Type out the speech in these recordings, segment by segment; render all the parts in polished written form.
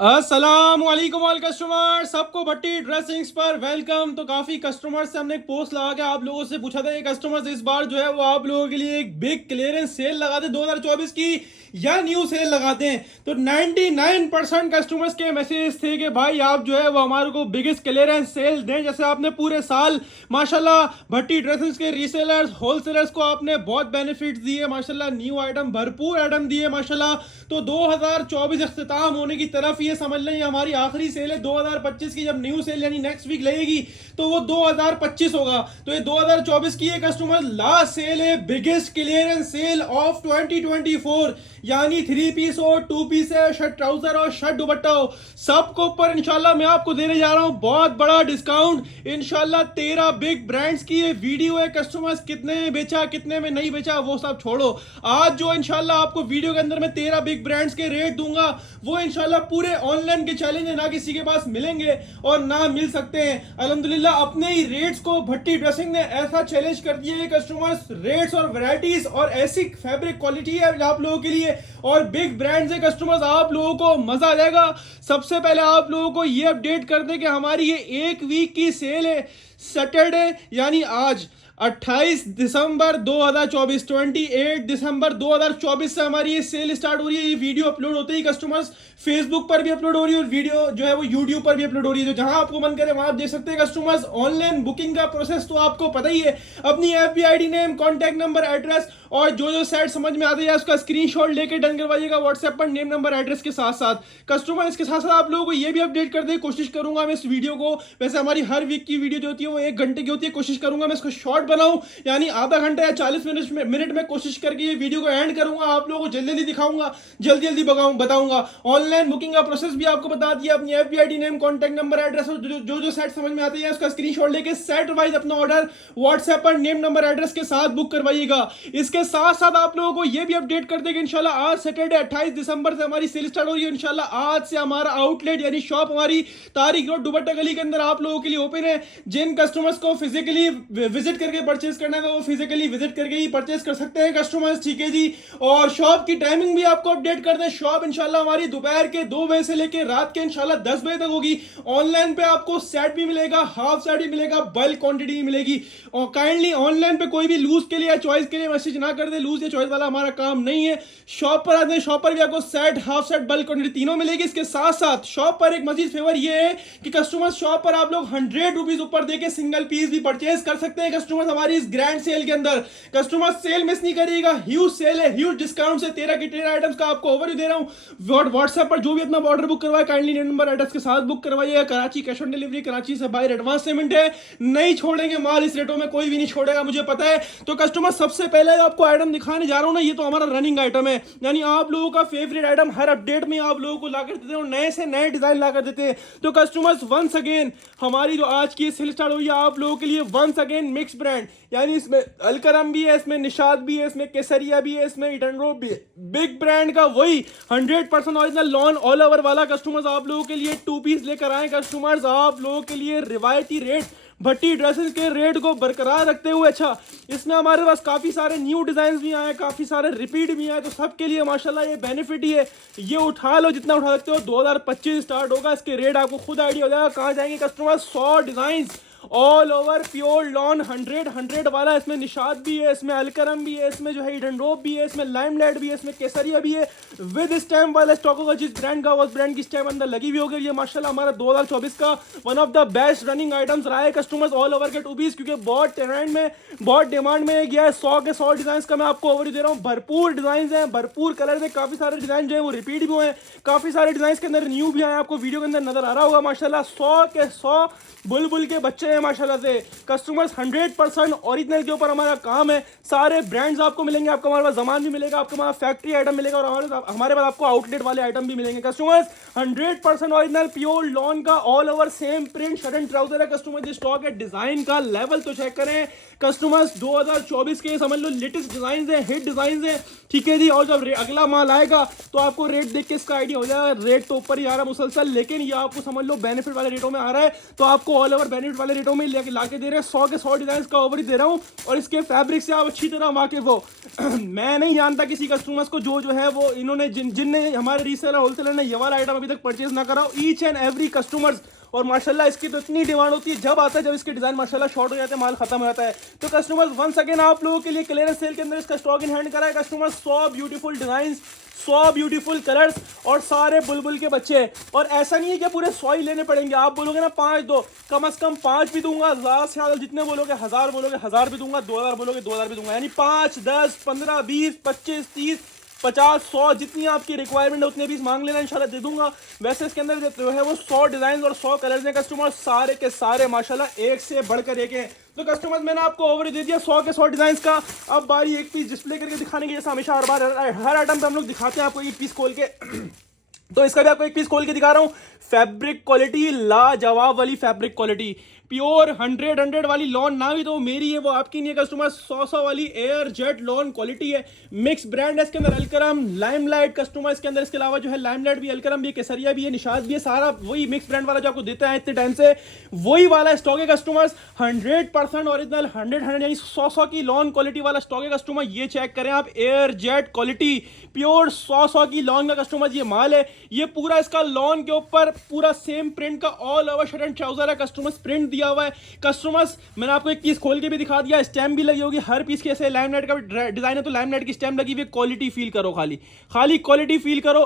अस्सलाम वालेकुम all customer, सबको भट्टी ड्रेसिंग्स पर वेलकम। तो काफ़ी कस्टमर्स से हमने एक पोस्ट लगा के आप लोगों से पूछा था कि कस्टमर्स इस बार जो है वो आप लोगों के लिए एक बिग क्लियरेंस सेल लगाते हैं 2024 की या न्यू सेल लगाते हैं। तो 99% कस्टमर्स के मैसेज थे कि भाई आप जो है वो हमारे को बिगेस्ट क्लियरेंस सेल दें। जैसे आपने पूरे साल माशाल्लाह भट्टी ड्रेसेस के रीसेलर्स होलसेलर्स को आपने बहुत बेनिफिट्स दिए माशाल्लाह, न्यू आइटम भरपूर आइटम दिए माशाल्लाह। तो 2024 अख्ताम होने की तरफ ये समझ लें, ये हमारी आखिरी सेल है। 2025 की जब न्यू सेल यानी नेक्स्ट वीक लगेगी तो वो 2025 होगा। तो ये 2024 की ये कस्टमर लास्ट सेल है, बिगेस्ट क्लियरेंस सेल ऑफ 2024, यानी 3 पीस हो, 2 पीस है, शर्ट ट्राउजर हो, शर्ट दुपट्टा हो, सबको ऊपर इंशाल्लाह मैं आपको देने जा रहा हूं बहुत बड़ा डिस्काउंट इंशाल्लाह। 13 बिग ब्रांड्स की ये वीडियो है। कस्टमर्स कितने में बेचा कितने में नहीं बेचा वो सब छोड़ो, आज जो इंशाल्लाह आपको वीडियो के अंदर मैं 13 बिग ब्रांड्स के रेट दूंगा वो इंशाल्लाह पूरे ऑनलाइन के चैलेंज है, ना किसी के पास मिलेंगे और ना मिल सकते हैं। अल्हम्दुलिल्लाह अपने ही रेट्स को भट्टी ड्रेसिंग ने ऐसा चैलेंज कर दिया है कस्टमर्स, रेट्स और वैरायटीज और ऐसी फैब्रिक क्वालिटी है आप लोगों के लिए और बिग ब्रांड्स है कस्टमर्स, आप लोगों को मजा आ जाएगा। सबसे पहले आप लोगों को ये अपडेट कर दें कि हमारी ये एक वीक की सेल है, सैटरडे यानी आज 28 दिसंबर 2024, 28 दिसंबर 2024 से हमारी ये सेल स्टार्ट हो रही है। ये वीडियो अपलोड होते ही कस्टमर्स फेसबुक पर भी अपलोड हो रही है और वीडियो जो है वो यूट्यूब पर भी अपलोड हो रही है। तो जहां आपको मन करे वहां आप देख सकते हैं कस्टमर्स। ऑनलाइन बुकिंग का प्रोसेस तो आपको पता ही है, अपनी FB ID name, contact number, address और जो सेट समझ में आते हैं उसका स्क्रीनशॉट लेके डन करवाइएगा व्हाट्सएप पर नेम नंबर एड्रेस के साथ साथ। कस्टमर इसके साथ साथ आप लोगों को ये भी अपडेट कर दे, कोशिश करूंगा मैं इस वीडियो को, वैसे हमारी हर वीक की वीडियो जो होती है वो 1 घंटे की होती है, कोशिश करूंगा मैं इसको शॉर्ट बनाऊं, यानी आधा घंटा या 40 मिनट में कोशिश करके ये वीडियो को एंड करूंगा। आप लोगों को जल्दी जल्दी दिखाऊंगा, जल्दी जल्दी बताऊंगा। ऑनलाइन बुकिंग का प्रोसेस भी आपको बता दिया, अपनी एफबीआईडी नेम, कॉन्टैक्ट नंबर, एड्रेस और जो सेट समझ में आते हैं उसका स्क्रीनशॉट लेके सेट वाइज अपना ऑर्डर व्हाट्सएप पर नेम नंबर एड्रेस के साथ बुक करवाइएगा। इसके साथ साथ आप लोगों को यह भी अपडेट कर देंगे इंशाल्लाह आज सैटरडे 28 दिसंबर से हमारी सेल स्टार्ट हो रही है। इंशाल्लाह आज से हमारा आउटलेट यानी शॉप हमारी तारिक रोड दुबट्टा गली के अंदर आप लोगों के लिए ओपन है। जिन कस्टमर्स को फिजिकली विजिट करके परचेज करना है वो फिजिकली विजिट करके ही परचेज कर सकते हैं कस्टमर्स, ठीक है जी। और शॉप की टाइमिंग भी आपको अपडेट कर दें, शॉप इंशाल्लाह हमारी दोपहर के 2 बजे से लेकर रात के इंशाल्लाह 10 बजे तक होगी। ऑनलाइन पे आपको सेट भी मिलेगा, हाफ सेट भी मिलेगा, बल्क क्वांटिटी भी मिलेगी। और काइंडली ऑनलाइन पे कोई भी लूज के लिए या चॉइस के लिए मैसेज ना कर दे, लूज या चॉइस वाला हमारा काम नहीं है। शॉप पर आते हैं, शॉप पर भी आपको set, half set, bulk quantity तीनों मिलेगी। इसके साथ साथ शॉप पर एक मजीद फेवर ये है कि कस्टमर शॉप पर आप लोग 100 रुपीज ऊपर देके सिंगल पीस भी परचेज कर सकते हैं कस्टमर हमारी इस ग्रैंड सेल के अंदर। कस्टमर सेल मिस नहीं करिएगा, ह्यूज सेल है, ह्यूज डिस्काउंट से 13 की 13 आइटम्स का आपको ओवरव्यू दे रहा हूं। व्हाट्सएप पर जो भी अपना ऑर्डर बुक करवाए काइंडली नंबर एड्रेस के साथ बुक करवाइएगा। Karachi cash on delivery, Karachi से बाहर एडवांस पेमेंट है, नहीं छोड़ेंगे माल इस रेटों में, कोई भी नहीं छोड़ेगा मुझे पता है। तो कस्टमर सबसे पहले आपको आइटम दिखाने जा रहा हूं ना, ये तो हमारा रनिंग आइटम है, यानी आप लोगों का फेवरेट आइटम, हर अपडेट में आप लोगों को लाकर देते हैं और नए से नए डिजाइन लाकर देते हैं। तो कस्टमर्स वंस अगेन हमारी जो आज की सेल स्टार्ट हुई है आप लोगों के लिए वंस अगेन मिक्स ब्रांड, यानी इसमें अलकरम भी है, इसमें निशाद भी है, इसमें केसरिया भी है, इसमें इटन रोब भी है। बिग ब्रांड का वही 100% ओरिजिनल लॉन ऑल ओवर वाला कस्टमर्स आप लोगों के लिए 2 पीस लेकर आए कस्टमर्स, आप लोगों के लिए रिवायती रेट भट्टी ड्रेसेस के रेट को बरकरार रखते हुए। अच्छा, इसमें हमारे पास काफ़ी सारे न्यू डिज़ाइन भी आए, काफ़ी सारे रिपीट भी आए, तो सबके लिए माशाल्लाह ये बेनिफिट ही है। ये उठा लो जितना उठा सकते हो, 2025 स्टार्ट होगा, इसके रेट आपको खुद आइडिया हो जाएगा कहाँ जाएंगे customer. 100 design all over pure lawn 100 वाला, इसमें निशाद भी है, इसमें अलकरम भी है, इसमें जो है इडन रोब भी है, इसमें लाइमलाइट भी है, इसमें केसरिया भी है, विद स्टैम्प वाला स्टॉक होगा। जिस ब्रांड का उस ब्रांड की स्टैम्प अंदर लगी हुई होगी। ये माशाल्लाह हमारा 2024 का one of the best running items रहा है कस्टमर्स ऑल ओवर के 2 पीस, क्योंकि बहुत ट्रेंड में, बहुत डिमांड में गया है। 100 के 100 डिजाइन का मैं आपको ओवरव्यू दे रहा हूँ, भरपूर डिजाइन है, भरपूर कलर है, काफी सारे डिजाइन जो है वो रिपीट भी हुए हैं, काफी सारे डिजाइन के अंदर न्यू भी आए, आपको वीडियो के अंदर नजर आ रहा होगा। माशाल्लाह 100 के 100 बुलबुल के बच्चे हैं माशाल्लाह से कस्टमर्स। 100% ओरिजिनल के ऊपर हमारा काम है, सारे ब्रांड्स आपको मिलेंगे, आपको हमारे पास जमान भी मिलेगा, आपको हमारा फैक्ट्री आइटम मिलेगा और हमारे पास आपको आउटलेट वाले आइटम भी मिलेंगे कस्टमर्स। 100% ओरिजिनल प्योर लॉन का all over same print shirt and trouser है कस्टमर। जो स्टॉक है, डिजाइन का लेवल तो चेक करें कस्टमर्स, 2024 के समझ लो लेटेस्ट डिजाइन है, हिट डिजाइन है, ठीक है जी। और जब अगला माल आएगा तो आपको रेट देख के इसका आइडिया हो जाएगा। रेट तो ऊपर ही आ रहा है मुसलसल, लेकिन ये आपको समझ लो बेनिफिट वाले रेटों में आ रहा है, तो आपको ऑल ओवर बेनिफिट वाले रेटों रेटों में ला के दे रहे हैं, 100 के 100 डिजाइन का ओवर दे रहा हूँ, और इसके फैब्रिक से आप अच्छी तरह वाकिफ हो। मैं नहीं जानता किसी कस्टमर्स को जो है वो इन्होंने जिनने हमारे रीसेलर होलसेलर ने ये वाला आइटम अभी तक परचेज ना करा, ईच एंड एवरी कस्टमर्स। और माशाल्लाह इसकी तो इतनी डिमांड होती है, जब आता है जब इसके डिजाइन माशाल्लाह शॉर्ट हो जाते हैं, माल खत्म हो जाता है। तो कस्टमर्स वंस अगेन आप लोगों के लिए क्लियरेंस सेल के अंदर इसका स्टॉक इन हैंड करा है customers. 100 beautiful design, 100 beautiful colours, और सारे बुलबुल के बच्चे। और ऐसा नहीं है कि पूरे 100 ही लेने पड़ेंगे, आप बोलोगे ना 5 दो, कम से कम 5 भी दूंगा, ज़्यादा से ज़्यादा जितने बोलोगे 1000 बोलोगे 1000 भी दूंगा, 2000 बोलोगे 2000 भी दूंगा, यानी 5 10 15 20 25 30 50 100 जितनी आपकी रिक्वायरमेंट है उतने भी मांग लेना, इंशाल्लाह दे दूंगा। वैसे इसके अंदर जो है वो 100 डिजाइन और 100 कलर्स हैं कस्टमर, सारे के सारे माशाल्लाह एक से बढ़कर एक हैं। तो कस्टमर्स मैंने आपको ओवर दे दिया 100 के 100 डिजाइन का। अब बारी एक पीस डिस्प्ले करके दिखाने की, जैसा हमेशा हर बार हर आइटम पे हम लोग दिखाते हैं आपको एक पीस खोल के। तो इसका भी आपको एक पीस खोल के दिखा रहा हूँ। फैब्रिक क्वालिटी लाजवाब वाली फैब्रिक क्वालिटी, प्योर 100 वाली लॉन ना भी तो मेरी है वो आपकी नहीं है कस्टमर, 100 वाली एयर जेट लॉन क्वालिटी है। मिक्स ब्रांड है इसके अंदर, अलकरम लाइमलाइट कस्टमर इसके अंदर, इसके अलावा जो है लाइमलाइट भी, अलकरम भी, केसरिया भी है, निशाद भी है, सारा वही मिक्स ब्रांड वाला जो आपको देता है इतने टाइम से, वही वाला स्टॉक है कस्टमर्स। 100% ओरिजिनल 100 यानी 100 की लॉन क्वालिटी वाला स्टॉक है कस्टमर। ये चेक करें आप, एयर जेट क्वालिटी प्योर 100 की लॉन का कस्टमर ये माल है। ये पूरा इसका लॉन के ऊपर पूरा सेम प्रिंट का all over shirt and trouser है कस्टमर्स, प्रिंट दिया हुआ है कस्टमर्स। मैंने आपको एक पीस खोल के भी दिखा दिया, स्टैम्प भी लगी होगी हर पीस के, ऐसे लाइमलाइट का डिजाइन है तो लाइमलाइट की स्टैम्प लगी हुई है। क्वालिटी फील करो, खाली क्वालिटी फील करो।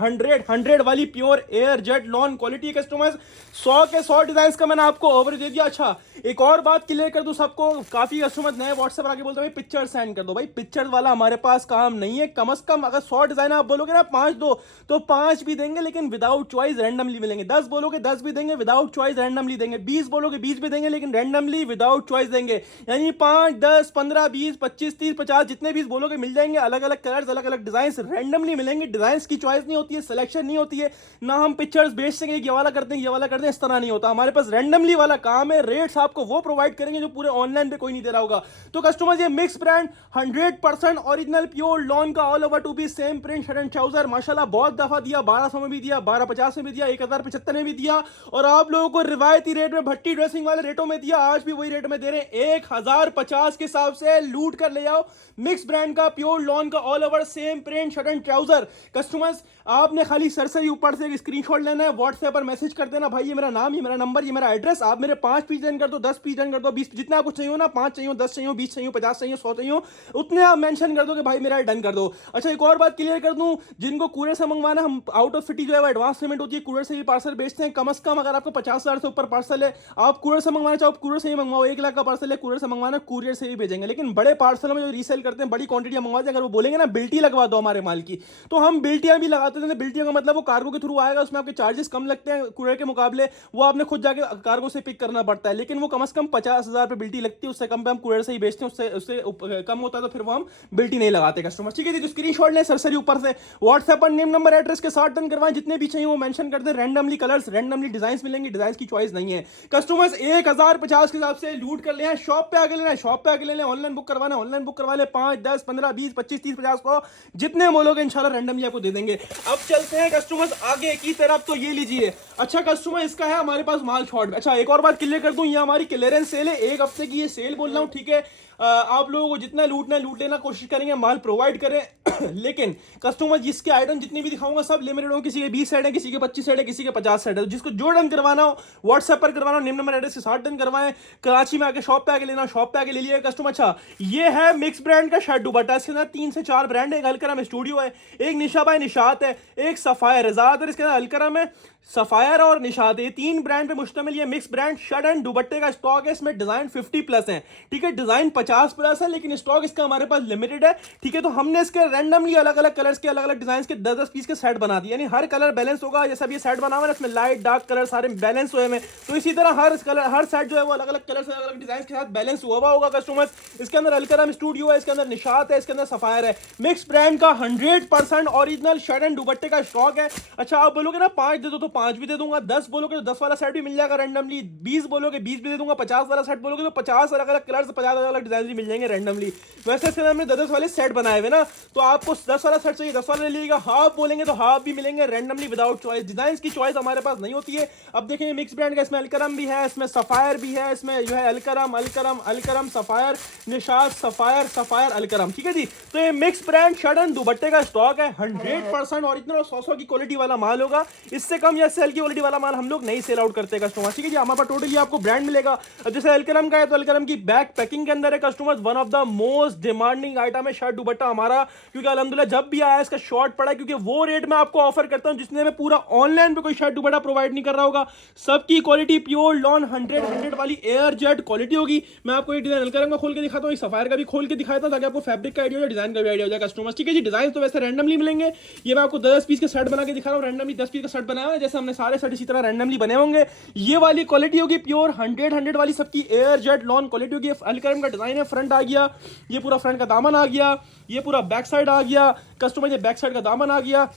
100 वाली pure air jet lawn quality है कस्टमर्स। 100 के 100 डिजाइन का मैंने आपको ओवर दे दिया। अच्छा एक और बात क्लियर कर दूं सबको, काफी कस्टमर्स नए व्हाट्सएप आके बोलते हैं भाई पिक्चर सेंड कर दो। भाई पिक्चर वाला हमारे पास काम नहीं है, कम से कम अगर 100 डिजाइन आप बोलोगे ना 5 दो तो 5 भी देंगे, लेकिन विदाउट चॉइस रैंडमली मिलेंगे। 10 बोलोगे 10 भी देंगे, विदाउट चॉइस रैंडमली देंगे। 20 बोलोगे 20 भी देंगे, लेकिन रैंडमली विदाउट चॉइस देंगे। यानी 5 10 15 20 25 30 50 जितने भी बोलोगे मिल जाएंगे। अलग अलग कलर्स, अलग अलग डिजाइन रैंडमली मिलेंगे। डिजाइन की चॉइस नहीं होती है, सिलेक्शन नहीं होती है, ना हम पिक्चर्स बेच सकेंगे ये वाला करते हैं ये वाला करते हैं, इस तरह नहीं होता। हमारे पास रैंडमली वाला काम है। रेट्स आपको वो प्रोवाइड करेंगे जो पूरे ऑनलाइन पे कोई नहीं दे रहा होगा। तो कस्टमर्स ये mix brand 100% original pure lawn का all over two piece same print shirt and trouser माशाल्लाह बहुत दफा दिया, 1200 में भी दिया, 1250 में भी दिया, 1075 में भी दिया, और आप लोगों को रिवायती रेट में भट्टी ड्रेसिंग वाले रेटों में दिया। आज भी वही रेट में दे रहे हैं, 1050 के हिसाब से लूट कर ले जाओ। मिक्स ब्रांड का प्योर लॉन का all over same print shirt and trouser. Customers आपने खाली सर से ऊपर से एक स्क्रीनशॉट लेना है, व्हाट्सएप पर मैसेज कर देना, भाई ये मेरा नाम, ये मेरा नंबर, ये मेरा एड्रेस, आप मेरे 5 पीस डन कर दो, 10 पीस डन कर दो, 20 जितना आपको चाहिए हो ना, 5 चाहिए, 10 चाहिए, 20 चाहिए, 50 चाहिए, 100 चाहिए, उतने आप मेंशन कर दो कि भाई मेरा डन कर दो। अच्छा एक और बात क्लियर कर दूं, जिनको कुरियर से मंगवाना, हम आउट ऑफ सिटी जो है एडवांस पेमेंट होती है, कुरियर से ही पार्सल बेचते हैं। कम से कम अगर आपको 50,000 से ऊपर पार्सल है, आप कुरियर से मंगवाना चाहो कुरियर से ही मंगवाओ। 1 लाख का पार्सल है, कुरियर से मंगवाना, कुरियर से ही भेजेंगे। लेकिन बड़े पार्सलों में जो रीसेल करते हैं, बड़ी क्वांटिटी मंगवाते हैं, अगर वो बोलेंगे ना बिल्टी लगवा दो हमारे माल की, तो हम बिल्टियां भी लगाते हैं। बिल्टियों का मतलब वो कार्गो के थ्रू आएगा, उसमें आपके चार्जेस कम लगते हैं कुरियर के मुकाबले, वो आपने खुद जाके कार्गो से पिक करना पड़ता है। लेकिन वो कम से कम 50,000 पे बिल्टी लगती है, उससे कम पे हम कुरियर से ही बेचते हैं। उससे कम होता है तो फिर वो हम बिल्टी नहीं लगाते कस्टमर। ठीक है जी, स्क्रीनशॉट लें सरसरी ऊपर से, व्हाट्सएप पर नेम नंबर एड्रेस के साथ डन करवाएं, जितने भी चाहिए वो मेंशन कर दें। रैंडमली कलर्स, रैंडमली डिजाइन मिलेंगे, डिजाइन की चॉइस नहीं है कस्टमर्स। 1050 के हिसाब से लूट कर ले, शॉप पे आगे लेना है, शॉप पे आगे ले लें, ऑनलाइन बुक करवाना, ऑनलाइन बुक करवा ले। 5 10 15 20 25 30 50 को जितने बोलोगे इंशाल्लाह रैंडमली आपको दे देंगे। अब चलते हैं कस्टमर्स आगे की तरफ, तो ये लीजिए। अच्छा कस्टमर इसका है हमारे पास माल शॉर्ट। अच्छा एक और बात क्लियर कर दूं, ये हमारी क्लियरेंस सेल है, 1 हफ्ते की ये सेल बोल रहा हूं, ठीक है। आप लोगों को जितना लूटना है लूट लेना, कोशिश करेंगे माल प्रोवाइड करें। लेकिन कस्टमर जिसके आइटम जितने भी दिखाऊंगा सब लिमिटेड हो, किसी के 20 सेट है, किसी के 25 सेट है, किसी के 50 सेट है। जिसको जो डन करवाना हो व्हाट्सएप पर करवाना हो, नेम नंबर एड्रेस के साथ डन करवाएं। कराची में आके शॉप पे आके लेना, शॉप पे आके ले लिया कस्टमर। अच्छा ये है मिक्स ब्रांड का शर्ट दुपट्टा, इसके अंदर 3 से 4 ब्रांड है। एक अलकरम स्टूडियो है, एक निशा बाय निशात है, एक सफायर ज्यादातर इसके अंदर अलकरम है, सफायर और निशात, ये 3 ब्रांड पे मुश्तमिल ये मिक्स ब्रांड शर्ट एंड दुपट्टे का स्टॉक है। इसमें डिजाइन 50 प्लस है, ठीक है, डिजाइन 50 प्लस है, लेकिन स्टॉक इसका हमारे पास लिमिटेड है, ठीक है। तो हमने इसके रैंडमली अलग अलग कलर्स के, अलग अलग डिजाइन के 10-10 पीस के सेट बना दिए, यानी हर कलर बैलेंस होगा। जैसा भी ये सेट बना हुआ है इसमें लाइट डार्क कलर सारे बैलेंस हुए हैं, तो इसी तरह हर कलर हर सेट जो है वो अलग अलग कलर से, अलग अलग डिजाइन के साथ बैलेंस हुआ होगा कस्टमर्स। इसके अंदर अलकरम स्टूडियो है, इसके अंदर निशात है, इसके अंदर सफायर है। मिक्स ब्रांड का 100% ओरिजिनल शर्ट एंड दुपट्टे का स्टॉक है। अच्छा आप बोलोगे ना 5 दे दो तो 5 भी दे दूंगा, 10 बोलोगे तो 10 वाला सेट भी मिल जाएगा रैंडमली, 20 बोलोगे 20 भी दे दूंगा, 50 वाला सेट बोलोगे तो 50 अलग अलग कलर से 50 अलग अलग डिजाइन भी मिल जाएंगे रैंडमली। वैसे इसके हमने 10 वाले सेट बनाए हुए ना, तो आपको 10 वाला सेट चाहिए 10 वाला ले लीजिएगा, हाफ बोलेंगे तो हाफ भी मिलेंगे रैंडमली विदाउट चॉइस। डिजाइन की चॉइस हमारे पास नहीं होती है। अब देखें मिक्स ब्रांड का इसमें अलकरम अलकरम भी है, इसमें सफायर भी है, इसमें जो है Alkaram Alkaram Alkaram sapphire Nishat sapphire sapphire Alkaram, ठीक है जी। तो ये मिक्स ब्रांड शर्ट एंड दुपट्टे का स्टॉक है, 100% ओरिजिनल और 100 की क्वालिटी वाला माल होगा। इससे कम या सेल की क्वालिटी वाला माल हम लोग नहीं सेल आउट करते कस्टमर, ठीक है जी। हमारे पास टोटली आपको ब्रांड मिलेगा। जैसे अलकरम का है तो अलकरम की बैक पैकिंग के अंदर है customer, one of the most demanding item है शर्ट दुपट्टा हमारा, क्योंकि अल्हम्दुलिल्लाह जब भी आया इसका शॉर्ट पड़ा, क्योंकि वो रेट में आपको ऑफर करता हूं जिसने मैं पूरा ऑनलाइन पे कोई शर्ट दुपट्टा प्रोवाइड नहीं कर रहा होगा। सबकी क्वालिटी प्योर लॉन 100 वाली एयर जेट क्वालिटी होगी। मैं आपको एक डिजाइन अलकरम का खोल के दिखाता हूँ, एक सफायर का भी खोल के दिखाता हूँ ताकि आपको फैब्रिक का आइडिया हो जाए, डिजाइन का भी आइडिया हो जाए कस्टमर, ठीक है जी। डिजाइन तो वैसे रैंडमली मिलेंगे, ये मैं आपको 10 पीस के सेट बना के दिखा रहा हूँ, रैंडमली 10 पीस का सेट बनाया है, जैसे हमने सारे सेट इसी तरह रैंडमली बने होंगे। ये वाली क्वालिटी होगी प्योर 100 वाली, सबकी एयर जेट लॉन क्वालिटी होगी। अलकरम का डिजाइन है, फ्रंट आ गया, ये पूरा फ्रंट का दामन आ गया, ये पूरा बैक साइड आ गया कस्टमर, ये बैक साइड का दामन आ गया,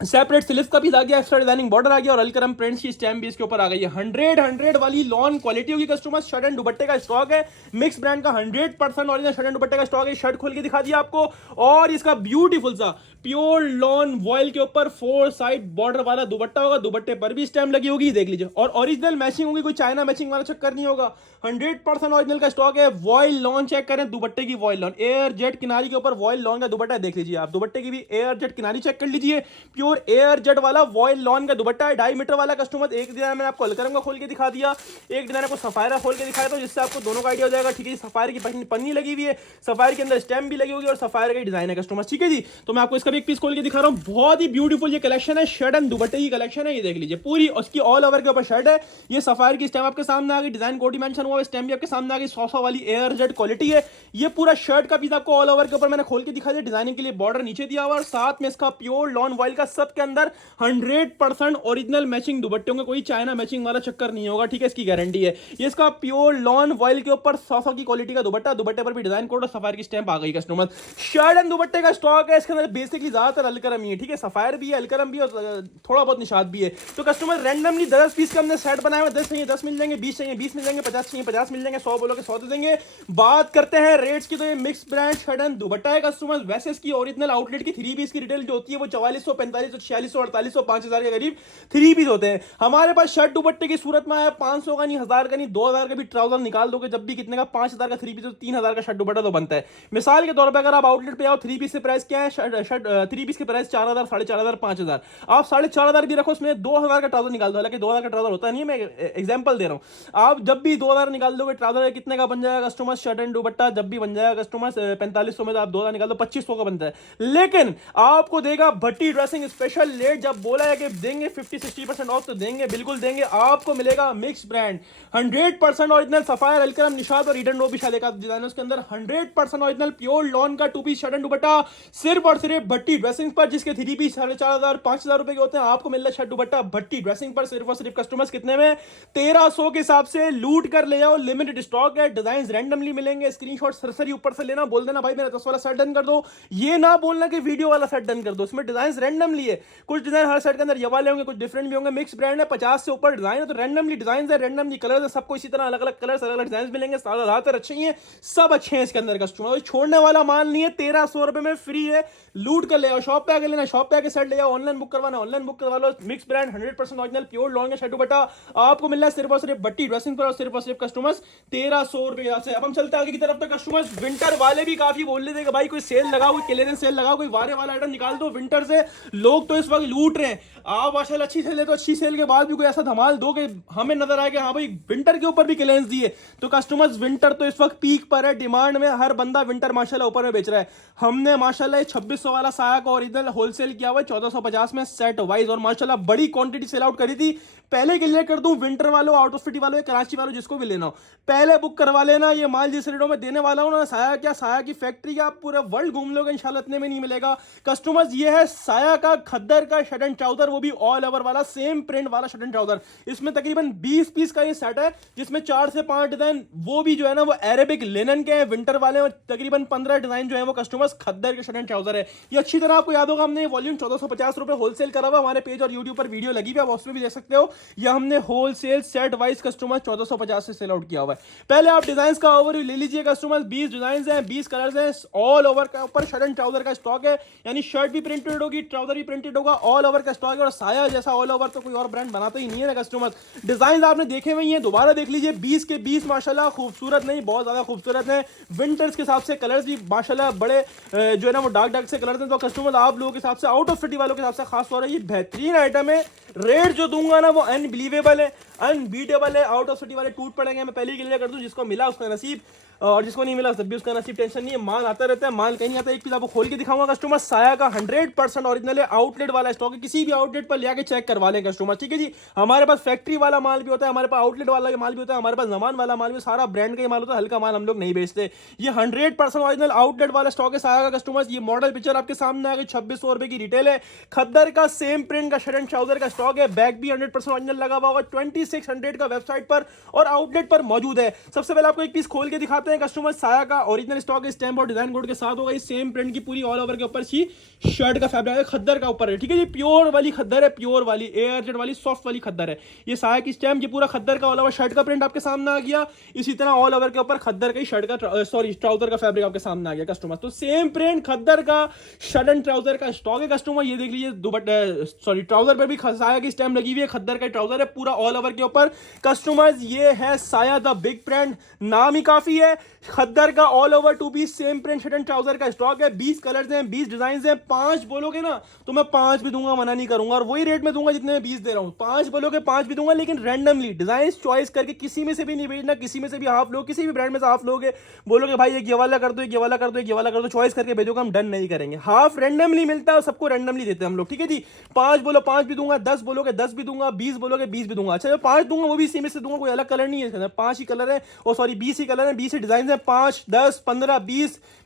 सेपरेट स्लिप का पीस आ गया, एक्स्ट्रा डिजाइनिंग बॉर्डर आ गया और अलकरम प्रिंट्स की स्टैम्प भी इसके ऊपर आ गई है। 100 वाली लॉन क्वालिटी होगी कस्टमर। शर्ट एंड दुपट्टे का स्टॉक है, मिक्स ब्रांड का 100% ओरिजिनल शर्ट एंड दुपट्टे का स्टॉक है। शर्ट खोल के दिखा दिया आपको, और इसका ब्यूटीफुल सा प्योर लॉन वॉयल के ऊपर 4 साइड बॉर्डर वाला दुपट्टा होगा, दुपट्टे पर भी स्टैम्प लगी होगी, देख लीजिए, और ओरिजिनल मैचिंग होगी, कोई चाइना मैचिंग वाला चक्कर नहीं होगा। 100% ओरिजिनल का स्टॉक है। वॉयल लॉन चेक करें, दुपट्टे की वॉयल लॉन एयर जेट किनारी के ऊपर वॉयल लॉन का दुपट्टा देख लीजिए आप, दुपट्टे की भी एयर जेट किनारी चेक कर लीजिए, प्योर एयर जेट वाला वॉयल लॉन का दुपट्टा है, 2.5 मीटर वाला कस्टमर। एक डिजाइन मैंने आपको अलकरम का खोल के दिखा दिया, एक डिजाइन आपको सफायर खोल के दिखाया, तो जिससे आपको दोनों का आइडिया हो जाएगा, ठीक है। सफायर की पन्नी लगी हुई है, सफायर के अंदर स्टैम्प भी लगी होगी और सफायर का डिजाइन है कस्टमर, ठीक है जी। तो मैं आपको इसका भी एक पीस खोल के दिखा रहा हूं, बहुत ही ब्यूटीफुल ये कलेक्शन है, शर्ट एंड दुपट्टे की कलेक्शन है, ये देख लीजिए पूरी, उसकी ऑल ओवर के ऊपर शर्ट है, ये सफायर की स्टैम्प आपके सामने आ गई, डिजाइन कोड मेंशन हुआ है, स्टैम्प भी आपके सामने आ गई, 100 वाली एयर जेट क्वालिटी है। ये पूरा शर्ट का पीस आपको ऑल ओवर के ऊपर मैंने खोल के दिखा दिया, डिजाइनिंग के लिए बॉर्डर नीचे दिया हुआ और साथ में इसका प्योर लॉन वॉयल का सब के अंदर 100% ओरिजिनल मैचिंग दुपट्टे होंगे, कोई चाइना मैचिंग वाला चक्कर नहीं होगा, ठीक है, इसकी गारंटी है। ये इसका प्योर लॉन वॉयल के ऊपर 100 की क्वालिटी का दुपट्टा, दुपट्टे पर भी डिजाइन कोड और सफायर की स्टैम्प आ गई कस्टमर। शर्ट एंड दुपट्टे का स्टॉक है, इसके अंदर बेसिकली ज्यादातर अलकरम ही है, ठीक है, सफायर भी है, अलकरम भी और थोड़ा बहुत निशात भी है। तो कस्टमर रैंडमली 10 पीस का हमने सेट बनाया हुआ, 10 चाहिए 10 मिल जाएंगे, 20 चाहिए 20 मिल जाएंगे, 50 चाहिए 50 मिल जाएंगे, 100 बोलोगे 100 दे देंगे। बात करते हैं रेट्स की, तो ये मिक्स ब्रांड शर्ट एंड दुपट्टा है कस्टमर। वैसे इसकी ओरिजिनल आउटलेट की 3 पीस की रिटेल जो होती है वो 4400, 4500, 4600, 4800, 5000 के करीब 3 पीस होते हैं। हमारे पास शर्ट दुपट्टे की सूरत में आया 500 का नहीं, 1000 का नहीं, 2000 का भी ट्राउजर निकाल दोगे जब भी, कितने का 5000 का 3 पीस, तो 3000 का शर्ट दुपट्टा तो बनता है। मिसाल के तौर पर अगर आप आउटलेट पे आओ, 3 पीस के प्राइस क्या है, शर्ट 3 पीस के प्राइस 4000, 4500, 5000, आप 4500 भी रखो, उसमें 2000 का ट्राउजर निकाल दो, हालांकि 2000 का ट्राउजर होता नहीं है, मैं एग्जांपल दे रहा हूं। आप जब भी 2000 निकाल दोगे, ट्राउजर कितने का बन जाएगा कस्टमर, शर्ट एंड दुपट्टा जब भी बन जाएगा कस्टमर 4500 में, तो आप 2000 निकाल दो 2500 का बनता है। लेकिन आपको देगा भट्टी ड्रेसिंग स्पेशल लेट, जब बोला है कि देंगे 50-60% ऑफ, तो देंगे, बिल्कुल देंगे। आपको मिलेगा mix brand 100% original sapphire Alkaram Nishat और ईडन रोबी शाले का डिजाइन, उसके अंदर 100% ओरिजिनल प्योर लॉन का 2 पीस शर्ट एंड दुपट्टा सिर्फ और सिर्फ भट्टी ड्रेसिंग पर, जिसके 3 पीस 4500, 5000 रुपए के होते हैं। आपको मिल रहा है शर्ट दुपट्टा भट्टी ड्रेसिंग पर सिर्फ और सिर्फ कस्टमर्स कितने में, 1300 के हिसाब से। लूट कर ले जाओ, लिमिटेड स्टॉक है, डिजाइन रैंडमली मिलेंगे, स्क्रीनशॉट सरसरी ऊपर से लेना, बोल देना भाई मेरा 10 वाला सेट डन कर दो, ये ना बोलना कि वीडियो वाला सेट डन कर दो, इसमें डिजाइन रैंडमली है, कुछ डिजाइन हर सेट के अंदर ये वाले होंगे, कुछ डिफरेंट भी होंगे। मिक्स ब्रांड है, 50 से ऊपर डिजाइन है, तो रैंडमली डिजाइन है, रैंडमली कलर है, सबको इसी तरह अलग अलग कलर, अलग अलग डिजाइन मिलेंगे, ज्यादातर अच्छे ही हैं, सब अच्छे हैं इसके अंदर कस्टमर, छोड़ने वाला माल नहीं है। 1300 रुपए में फ्री है, लूट कर ले आओ, शॉप पे आके लेना, शॉप पे आके सेट ले आओ, ऑनलाइन बुक करवाना ऑनलाइन बुक करवा लो। Mix brand 100% original pure lawn का शर्ट दुपट्टा आपको मिल रहा है सिर्फ और सिर्फ भट्टी ड्रेसिंग पर, और सिर्फ कस्टमर्स 1300 रुपए से। अब हम चलते आगे की तरफ, तो कस्टमर्स विंटर वाले भी काफी बोल रहे थे कि भाई कोई सेल लगाओ, कोई क्लियरेंस सेल लगाओ, कोई वारे वाला आइटम निकाल दो विंटर से, लोग तो इस वक्त लूट रहे हैं। आप माशाल्लाह अच्छी सेल है, तो अच्छी सेल के बाद भी कोई ऐसा धमाल दो कि हमें नजर आए कि हाँ भाई विंटर के ऊपर भी क्लियरेंस दिए। तो कस्टमर्स विंटर तो इस वक्त पीक पर है, डिमांड में, हर बंदा विंटर माशाल्लाह ऊपर में बेच रहा है। हमने माशाल्लाह 2600 वाला साया का ओरिजिनल होलसेल किया हुआ है 1450 में सेट वाइज, और माशाल्लाह बड़ी क्वांटिटी सेल आउट करी थी। पहले क्लियर कर दूं, विंटर वालों, आउट ऑफ सिटी वालों, कराची वालों, जिसको भी लेना हो पहले बुक करवा लेना। ये माल जिस रेटों में देने वाला हूं ना, साया क्या, साया की फैक्ट्री का आप पूरा वर्ल्ड घूम लोगे इंशाल्लाह, इतने में नहीं मिलेगा कस्टमर्स। ये है साया का खद्दर का शर्ट एंड ट्राउजर, वो भी ऑल ओवर वाला सेम प्रिंट वाला शर्ट एंड ट्राउजर। इसमें तकरीबन 20 पीस का ये सेट है, जिसमें 4 से 5 डिजाइन वो भी जो है ना वो अरेबिक लिनन के हैं, विंटर वाले, और तकरीबन 15 डिजाइन जो है वो कस्टमर्स खद्दर के शर्ट एंड ट्राउजर है। ये अच्छी तरह आपको याद होगा, हमने वॉल्यूम 1450 रुपए होलसेल करा हुआ, हमारे पेज और यूट्यूब पर वीडियो लगी हुई है, आप उसमें भी देख सकते हो। यह हमने होलसेल सेट वाइज कस्टमर 1450 से सेल आउट किया हुआ है। पहले आप डिजाइन का ओवरव्यू ले लीजिए कस्टमर, 20 डिजाइन हैं, 20 कलर्स हैं, ऑल ओवर का ऊपर शर्ट एंड ट्राउजर का स्टॉक है, यानी शर्ट भी प्रिंटेड होगी, ट्राउजर भी प्रिंटेड होगा, ऑल ओवर का स्टॉक है और साया जैसा ऑल ओवर तो कोई और ब्रांड बनाता ही नहीं है ना कस्टमर्स। डिजाइन आपने देखे हुए हैं, दोबारा देख लीजिए, 20 के 20 माशाल्लाह, खूबसूरत नहीं बहुत ज्यादा खूबसूरत है। विंटर्स के हिसाब से कलर्स भी माशाल्लाह बड़े जो है ना वो डार्क डार्क से कलर्स हैं। तो कस्टमर्स आप लोगों के हिसाब से, आउट ऑफ सिटी वालों के हिसाब से खास तौर पर ये बेहतरीन आइटम है। रेट जो दूंगा ना वो अनबिलीवेबल है, अनबीटेबल है। आउट ऑफ सिटी वाले टूट पड़ेंगे, मैं पहले ही क्लियर कर दूं, जिसको मिला उसका नसीब और जिसको नहीं मिला तब भी उसका नसीब, टेंशन नहीं है, माल आता रहता है, माल कहीं नहीं आता। एक पीस आपको खोल के दिखाऊंगा कस्टमर, साया का 100% ओरिजिनल है, आउटलेट वाला स्टॉक है, किसी भी आउटलेट पर लेके चेक करवा लें कस्टमर, ठीक है जी। हमारे पास फैक्ट्री वाला माल भी होता है, हमारे पास आउटलेट वाला माल भी होता है, हमारे पास जमान वाला माल भी, सारा ब्रांड का ही माल होता है, हल्का माल हम लोग नहीं बेचते। ये 100% ओरिजिनल आउटलेट वाला स्टॉक है साया का कस्टमर। ये मॉडल पिक्चर आपके सामने आ गई, 2600 रुपए की रिटेल है। खद्दर का सेम प्रिंट का शर्ट एंड ट्राउजर का स्टॉक है, बैग भी 100% ओरिजिनल लगा हुआ होगा, 2600 का वेबसाइट पर और आउटलेट पर मौजूद है। सबसे पहले आपको एक पीस खोल के दिखाते हैं कस्टमर, साया का ओरिजिनल स्टॉक स्टैम्प और डिजाइन कोड के साथ होगा। इस सेम प्रिंट की पूरी ऑल ओवर के ऊपर सी शर्ट का फैब्रिक है, खद्दर का ऊपर है, ठीक है जी। प्योर वाली खद्दर है, प्योर वाली एयर जेट वाली सॉफ्ट वाली खद्दर है। ये साया की स्टैम्प, ये पूरा खद्दर का ऑल ओवर शर्ट का प्रिंट आपके सामने आ गया। इसी तरह ऑल ओवर के ऊपर खद्दर का शर्ट का ट्राउजर का फैब्रिक आपके सामने आ गया कस्टमर। तो सेम प्रिंट खद्दर का शर्ट एंड ट्राउजर का स्टॉक है कस्टमर। ये देख लीजिए, दुपट्टा ट्राउजर पर भी साया की स्टैम्प लगी हुई है, खद्दर का ट्राउजर है पूरा ऑल ओवर के ऊपर कस्टमर्स। ये है साया द बिग ब्रांड, नाम ही काफी है। खद्दर का all over two piece same print shirt and trouser का स्टॉक है। 20 कलर्स हैं, 20 डिजाइन हैं। 5 बोलोगे ना तो मैं 5 भी दूंगा, मना नहीं करूंगा, और वही रेट में दूंगा जितने में 20 दे रहा हूं। 5 बोलोगे 5 भी दूंगा, लेकिन रैंडमली डिजाइन चॉइस करके, किसी में से भी नहीं भेजना, किसी में से भी हाफ लोग, किसी भी ब्रांड में से हाफ लोगे, बोलोगे भाई एक ये वाला कर दो, एक ये वाला कर दो, एक ये वाला कर दो, चॉइस करके भेजोगे, हम डन नहीं करेंगे। हाफ रैंडमली मिलता है और सबको रैंडमली देते हैं हम लोग, ठीक है जी। 5 बोलो 5 भी दूंगा, 10 बोलोगे 10 भी दूंगा, 20 बोलोगे 20 भी दूंगा। अच्छा जो 5 दूंगा वो भी इसी में से दूंगा, कोई अलग कलर नहीं है इसके अंदर, 5 ही कलर है, और सॉरी 20 ही कलर है, 20 ही डिजाइन है। 5 10 15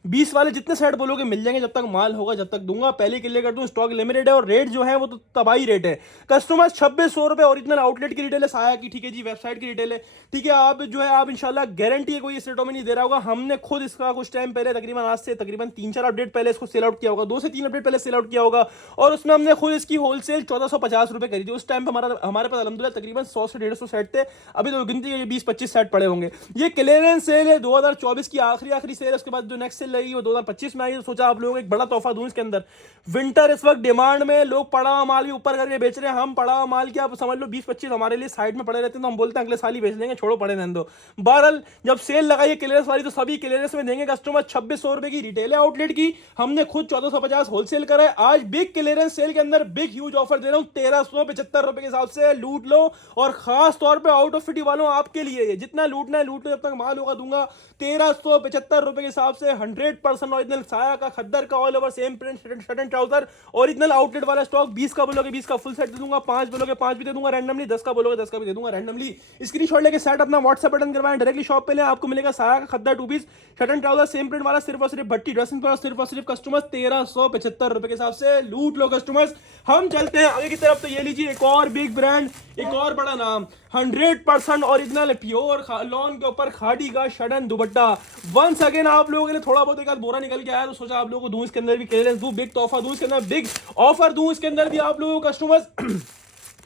20 वाले जितने सेट बोलोगे मिल जाएंगे, जब तक माल होगा जब तक दूंगा। पहले क्लियर कर दूं, स्टॉक लिमिटेड है और रेट जो है वो तो तबाही रेट है कस्टमर्स। 2600 रुपए ओरिजिनल आउटलेट की रिटेल है साया की, ठीक है जी, वेबसाइट की रिटेल है, ठीक है। आप जो है आप इंशाल्लाह गारंटी है कोई इस रेटों में नहीं दे रहा होगा। हमने खुद इसका कुछ टाइम पहले, तकरीबन आज से तकरीबन 3-4 अपडेट पहले इसको सेल आउट किया होगा, 2 से 3 अपडेट पहले सेल आउट किया होगा, और उसमें हमने खुद इसकी होलसेल 1450 रुपए करी थी। उस टाइम पर हमारे पास अल्हम्दुलिल्लाह तकरीबन 100 से 150 सेट थे, अभी तो गिनती है 20-25 सेट पड़े होंगे। ये क्लियरेंस सेल है, 2024 की आखिरी सेल है, उसके बाद जो नेक्स्ट सेल लगेगी वो 2025 में आई। तो सोचा आप लोगों को एक बड़ा तोहफा दूं इसके अंदर। विंटर इस वक्त डिमांड में, लोग पड़ा हुआ माल भी ऊपर करके बेच रहे हैं, हम पड़ा हुआ माल क्या आप समझ लो 20-25 हमारे लिए साइड में पड़े रहते हैं, तो हम बोलते हैं अगले साल ही बेच लेंगे, छोड़ो पड़े रहने दो। बहरहाल जब सेल लगाई है क्लियरेंस वाली तो सभी क्लियरेंस में देंगे कस्टमर। 2600 रुपए की रिटेल है आउटलेट की, हमने खुद 1450 होलसेल करा है। आज बिग क्लियरेंस सेल के अंदर बिग ह्यूज ऑफर दे रहा हूं, 1375 रुपए के हिसाब से लूट लो। और खास तौर पे आउट ऑफ सिटी वालों आपके लिए जितना लूटना है लूट लो, जब तक माल होगा दूंगा। 1375 रुपए के हिसाब से 100% ओरिजिनल साया का खद्दर का all over same print shirt and trouser original outlet वाला स्टॉक। 20 का बोलोगे 20 का फुल सेट दे दूंगा, 5 बोलोगे 5 भी दे दूंगा रैंडमली, 10 का बोलोगे 10 का भी दे दूंगा रैंडमली। स्क्रीनशॉट लेके सेट अपना व्हाट्सएप बटन करवाएं, डायरेक्टली शॉप पे ले, आपको मिलेगा साया का khaddar 2 piece shirt and trouser same print वाला, सिर्फ और सिर्फ भट्टी ड्रेसिंग पर, सिर्फ और सिर्फ कस्टमर्स 1375 रुपए के हिसाब से लूट लो कस्टमर्स। हम चलते हैं आगे की तरफ। तो ये लीजिए एक और बिग ब्रांड, एक और बड़ा नाम, 100% ओरिजिनल प्योर लॉन के ऊपर खादी का shirt and dupatta. Once again आप लोगों के लिए थोड़ा बहुत एक आध बोरा निकल के आया, तो सोचा आप लोगों को दूं इसके अंदर भी क्लियरेंस दूं, बिग तोहफा दूं इसके अंदर, बिग ऑफर दूं इसके अंदर भी आप लोगों को कस्टमर्स।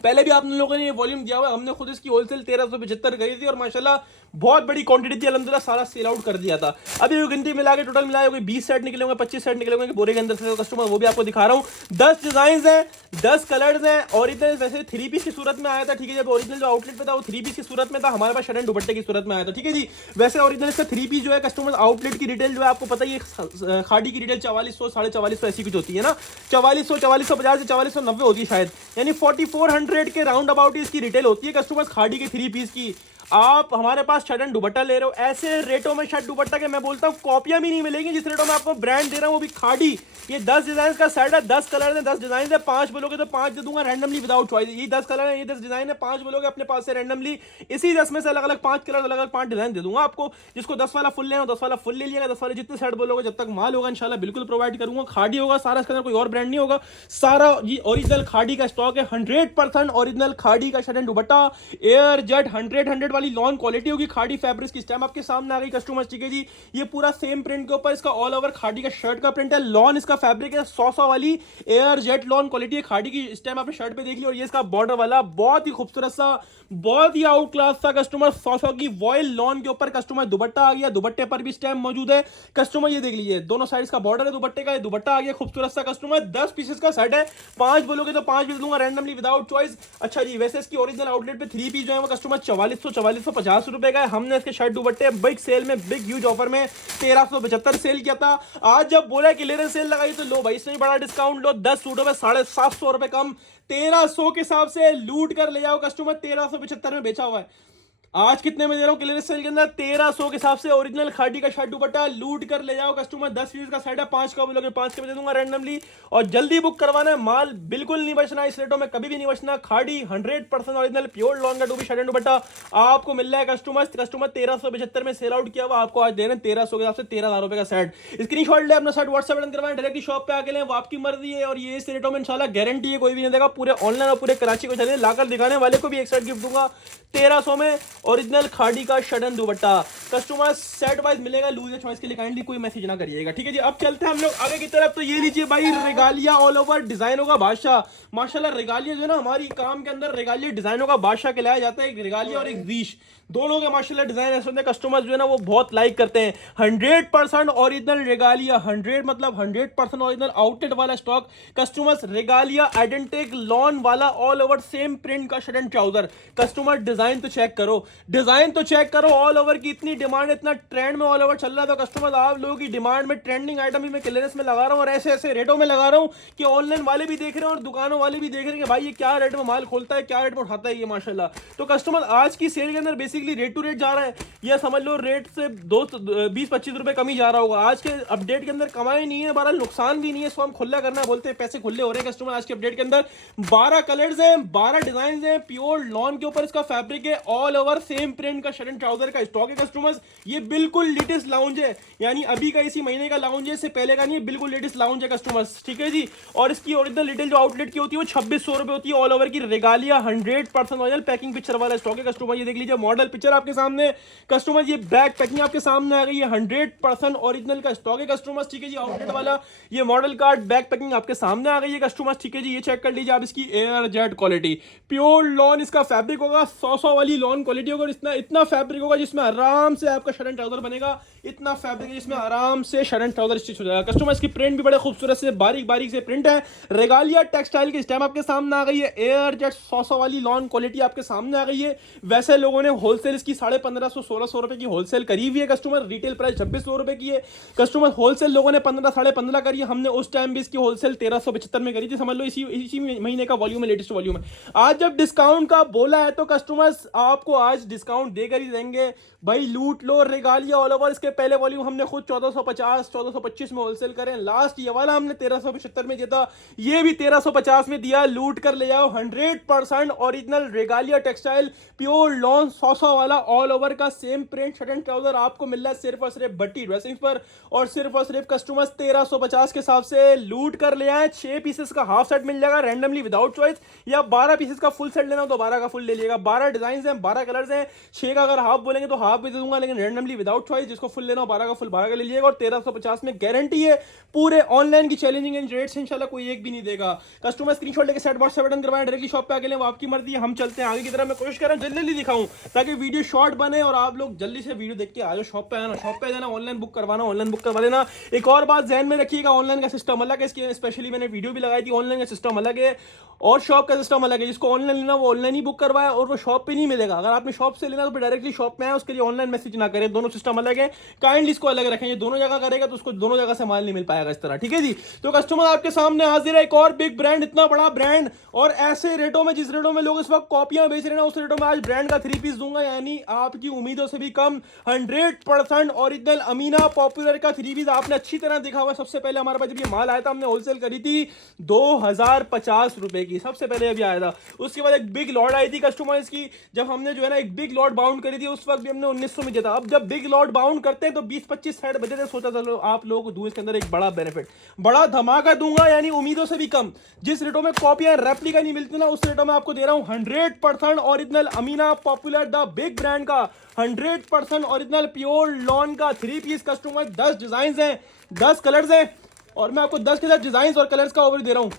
पहले भी आप लोगों ने ये वॉल्यूम दिया हुआ है, हमने खुद इसकी होलसेल 1375 करी थी और माशाल्लाह बहुत बड़ी क्वांटिटी थी, अल्हम्दुलिल्लाह सारा सेल आउट कर दिया था। अभी वो गिनती मिला के टोटल मिलाए 20 सेट निकले होंगे, 25 सेट निकले होंगे बोरे के अंदर से कस्टमर, वो भी आपको दिखा रहा हूँ। 10 डिजाइन हैं, 10 कलर्स हैं। ओरिजिनल वैसे 3 पीस की सूरत में आया था, ठीक है। जब ओरिजिनल जो आउटलेट पे था वो 3 पीस की सूरत में था, हमारे पास शर्ट एंड दुपट्टे की सूरत में आया था, ठीक है जी। वैसे ओरिजिनल इसका 3 पीस जो है कस्टमर आउटलेट की रिटेल जो है आपको पता ही है, खाड़ी की रिटेल 4400 4450 ऐसी कुछ होती है ना, 4400 4450 से 4490 होती है शायद, यानी 4400 के राउंड अबाउट इसकी रिटेल होती है कस्टमर्स खाड़ी के 3 पीस की। आप हमारे पास शर्ट एंड दुपट्टा ले रहे हो, ऐसे रेटों में शर्ट दुपट्टा के मैं बोलता हूँ कॉपियां भी नहीं मिलेंगी जिस रेटों में आपको ब्रांड दे रहा हूँ, वो भी खाड़ी। ये 10 डिजाइन का सेट है, 10 कलर है, 10 डिजाइन है। 5 बोलोगे तो 5 दे दूंगा रैंडमली विदाउट चॉइस। ये 10 कलर है, ये 10 डिजाइन है, 5 बोलोगे अपने पास से रैंडमली, इसी 10 में से अलग अलग 5 कलर अलग अलग 5 डिजाइन दे दूंगा आपको। जिसको 10 वाला फुल लेना 10 वाला फुल ले लिएगा, 10 वाले जितने सेट बोलोगे जब तक माल होगा इंशाल्लाह बिल्कुल प्रोवाइड करूंगा। खाड़ी होगा सारा, इसके अंदर कोई और ब्रांड नहीं होगा, सारा ये ओरिजिनल खाड़ी का स्टॉक है। 100% ओरिजिनल खाड़ी का shirt and dupatta air jet 100 georgette वाली लॉन क्वालिटी होगी, खाड़ी फैब्रिक्स की स्टैम्प आपके सामने आ गई कस्टमर, ठीक है जी। ये पूरा सेम प्रिंट के ऊपर इसका ऑल ओवर खाड़ी का शर्ट का प्रिंट है। लॉन इसका फैब्रिक है 100 वाली एयर जेट लॉन क्वालिटी है, खाड़ी की स्टैम्प आपने शर्ट पे देख ली। और ये इसका बॉर्डर वाला बहुत ही खूबसूरत सा, बहुत ही आउट क्लास सा कस्टमर 100 की वॉयल लॉन के ऊपर कस्टमर दुपट्टा आ गया, दुपट्टे पर भी स्टैम्प मौजूद है कस्टमर। ये देख लीजिए दोनों साइड का बॉर्डर है दुपट्टे का, ये दुपट्टा आ गया खूबसूरत सा कस्टमर। 10 पीसेस का सेट है, 5 बोलोगे तो 5 पीस दूंगा रैंडमली विदाउट चॉइस। अच्छा जी, वैसे इसकी ओरिजिनल आउटलेट पे 3 पीस जो है वो कस्टमर 4450 रुपए का है। हमने इसके शर्ट दुपट्टे बिग सेल में, बिग ह्यूज ऑफर में 1375 सेल किया था। आज जब बोला क्लियरेंस सेल लगाई तो लो भाई इससे बड़ा डिस्काउंट लो, 10 सूटों में 750 रुपए कम, 1300 के हिसाब से लूट कर ले जाओ कस्टमर। 1375 में बेचा हुआ है, आज कितने में दे रहा हूं क्लियरेंस सेल के अंदर? 1300 के हिसाब से ओरिजिनल खाड़ी का शर्ट दुपट्टा लूट कर ले जाओ कस्टमर। 10 पीस का सेट है, 5 का बोलोगे 5 के दे दूंगा रैंडमली। और जल्दी बुक करवाना है, माल बिल्कुल नहीं बचना, इस रेटों में कभी भी नहीं बचना। खाड़ी 100% ओरिजिनल प्योर लॉन का डूबी शर्ट एंड दुपट्टा आपको मिल रहा है कस्टमर 1375 में सेल आउट किया हुआ, आपको आज दे रहे हैं 1300 के हिसाब से 13,000 रुपए का सेट। स्क्रीनशॉट ले अपना सेट व्हाट्सएप बटन करवाएं, डायरेक्टली शॉप पे आके लें, वो आपकी मर्जी है। और ये इस रेटों में इंशाल्लाह गारंटी है कोई भी नहीं देगा, पूरे ऑनलाइन और पूरे कराची को चलिए लाकर दिखाने वाले को भी एक सेट गिफ्ट दूंगा 1300 में ओरिजिनल खाड़ी का shirt and dupatta. Customer set wise मिलेगा, लूज चॉइस के लिए काइंडली कोई मैसेज ना करिएगा, ठीक है जी। अब चलते हैं हम लोग आगे की तरफ। तो ये लीजिए भाई, रेगालिया ऑल ओवर डिजाइनों का बादशाह। माशाल्लाह रेगालिया जो है ना हमारी काम के अंदर रेगालिया डिजाइनों का बादशाह कहलाया जाता है। एक रेगालिया और एक रीश, दोनों के माशाल्लाह डिजाइन ऐसे होते हैं कस्टमर्स जो है ना वो बहुत लाइक करते हैं। 100% ओरिजिनल रेगालिया, 100 मतलब 100% ओरिजिनल आउटलेट वाला स्टॉक कस्टमर्स। रेगालिया आइडेंटिक लॉन वाला ऑल ओवर सेम प्रिंट का shirt and trouser. Customer design तो चेक करो, डिजाइन तो चेक करो, ऑल ओवर की इतनी डिमांड, इतना ट्रेंड में ऑल ओवर चल रहा था कस्टमर। आप लोगों की डिमांड में ट्रेंडिंग आइटम ही मैं क्लियरेंस में लगा रहा हूँ और ऐसे ऐसे रेटों में लगा रहा हूँ कि ऑनलाइन वाले भी देख रहे हैं और दुकानों वाले भी देख रहे हैं कि भाई ये क्या रेट में माल खोलता है, क्या रेट में उठाता है ये माशाल्लाह। तो कस्टमर आज की सेल के अंदर बेसिकली रेट टू रेट जा रहा है, या समझ लो रेट से 20-25 रुपए कम ही जा रहा होगा। आज के अपडेट के अंदर कमाई नहीं है, बहरहाल नुकसान भी नहीं है, इसको हम खुला करना बोलते हैं, पैसे खुले हो रहे हैं कस्टमर। आज के अपडेट के अंदर 12 कलर्स हैं, 12 डिजाइन हैं, प्योर लॉन के ऊपर इसका फैब्रिक है, ऑल ओवर सेम प्रिंट का शर्ट एंड ट्राउजर का स्टॉक है कस्टमर्स। ये बिल्कुल लेटेस्ट लाउंज है, यानी अभी का इसी महीने का लाउंज है, इससे पहले का नहीं है, बिल्कुल लेटेस्ट लाउंज है कस्टमर्स, ठीक है जी। और इसकी ओरिजिनल रिटेल जो आउटलेट की होती है वो 2600 रुपए होती है ऑल ओवर की। रेगालिया 100% ओरिजिनल पैकिंग पिक्चर वाला स्टॉक है कस्टमर। ये देख लीजिए मॉडल पिक्चर आपके सामने कस्टमर, ये बैक पैकिंग आपके सामने आ गई है, 100% ओरिजिनल का स्टॉक है कस्टमर्स, ठीक है जी। आउटलेट वाला ये मॉडल कार्ड बैक पैकिंग आपके सामने आ गई है कस्टमर्स, ठीक है जी। ये चेक कर लीजिए आप, इसकी air jet quality pure lawn इसका फैब्रिक होगा, 100 वाली लॉन क्वालिटी होगा। इतना इतना फैब्रिक होगा जिसमें आराम से आपका शर्ट एंड ट्राउजर बनेगा, इतना फैब्रिक है जिसमें आराम से शर्ट एंड ट्राउजर स्टिच हो जाएगा कस्टमर। इसकी प्रिंट भी बड़े खूबसूरत से बारीक बारीक से प्रिंट है। रेगालिया टेक्सटाइल की स्टैम्प आपके सामने आ गई है, एयर जेट 100 वाली लॉन क्वालिटी आपके सामने आ गई है। वैसे लोगों ने होलसेल इसकी 1550-1600 रुपए की होलसेल करी हुई है कस्टमर, रिटेल प्राइस 2600 रुपए की है कस्टमर। होलसेल लोगों ने 15-15.5 करी है, हमने उस टाइम भी इसकी होलसेल 1375 में करी थी, समझ लो इसी महीने का वॉल्यूम है, लेटेस्ट वॉल्यूम है। आज जब डिस्काउंट का बोला है तो कस्टमर्स आपको आज डिस्काउंट देकर ही देंगे भाई, लूट लो। रेगालिया ऑल ओवर, इसके पहले वॉल्यूम हमने खुद 1450-1425 में होलसेल करें, लास्ट ये वाला हमने 1375 में दिया था, ये भी 1350 में दिया, लूट कर ले जाओ। 100% original Regalia textile pure lawn 100 वाला ऑल ओवर का same print shirt and trouser आपको मिल रहा है सिर्फ और सिर्फ भट्टी ड्रेसिंग पर, और सिर्फ कस्टमर्स 1350 के हिसाब से लूट कर ले आए। 6 पीसेस का हाफ सेट मिल जाएगा रैंडमली विदाउट चॉइस, या 12 पीसेस का फुल सेट लेना हो तो 12 का फुल ले लीजिएगा। 12 डिजाइन हैं, 12 कलर्स हैं, 6 का अगर हाफ बोलेंगे तो हाफ भी दे दूंगा, लेकिन रैंडमली विदाउट चॉइस जिसको फुल लेना हो 12 का फुल 12 का ले लीजिएगा। और 1350 में गारंटी है, पूरे ऑनलाइन की चैलेंजिंग रेट्स इंशाल्लाह कोई एक भी नहीं देगा कस्टमर। स्क्रीनशॉट लेके सेट व्हाट्सएप बटन करवाएं, डायरेक्टली शॉप पे आके लें, वो आपकी मर्जी है। हम चलते हैं आगे की तरफ, मैं कोशिश कर रहा हूं जल्दी दिखाऊं ताकि वीडियो शॉर्ट बने और आप लोग जल्दी से वीडियो देख के आ जाओ। शॉप पे आना, शॉप पे जाना, ऑनलाइन बुक करवाना, ऑनलाइन बुक करवा लेना। एक और बात ध्यान में रखिएगा, ऑनलाइन का सिस्टम अलग है, इसकी स्पेशली मैंने वीडियो भी लगाई थी, ऑनलाइन का सिस्टम अलग है और शॉप का सिस्टम अलग है। जिसको ऑनलाइन लेना वो ऑनलाइन ही बुक करवाए और वो शॉप पे नहीं मिलेगा। अगर आपने शॉप से लेना तो डायरेक्टली शॉप में आए, उसके लिए ऑनलाइन मैसेज ना करें, दोनों सिस्टम अलग है, काइंडली इसको अलग रखें। ये दोनों जगह करेगा तो उसको दोनों जगह से माल नहीं मिल पाएगा इस तरह, ठीक है जी। तो कस्टमर आपके सामने हाजिर है एक और बिग ब्रांड, इतना बड़ा ब्रांड और ऐसे रेटों में, जिस रेटों में लोग इस वक्त कॉपियां बेच रहे हैं उस रेटों में आज ब्रांड का 3 पीस दूंगा, यानी आपकी उम्मीदों से भी कम। 100% ओरिजिनल अमीना पॉपुलर का 3 पीस आपने अच्छी तरह देखा हुआ। सबसे पहले हमारे पास जब ये माल आया था हमने होलसेल करी थी 2050 रुपए की, सबसे पहले अभी आया था। उसके बाद एक बिग लॉट आई थी कस्टमर्स की, जब हमने जो है ना एक बिग लॉट बाउंड करी थी, उस वक्त भी हमने 1900 में दिया था। अब जब बिग लॉट बाउंड करते हैं तो 20-25 सेट बचे थे, सोचा चलो आप लोगों को दूं इसके अंदर एक बड़ा बेनिफिट, बड़ा धमाका दूंगा, यानी उम्मीदों से भी कम। जिस रेटों में कॉपियां रेप्लिका नहीं मिलती ना, उस रेटों में आपको दे रहा हूं 100% original Amina popular the big brand का 100% ओरिजिनल प्योर लॉन का 3 पीस कस्टमर। 10 डिजाइन हैं, 10 कलर्स हैं, और मैं आपको 10 के 10 डिजाइन और कलर्स का ओवर दे रहा हूं।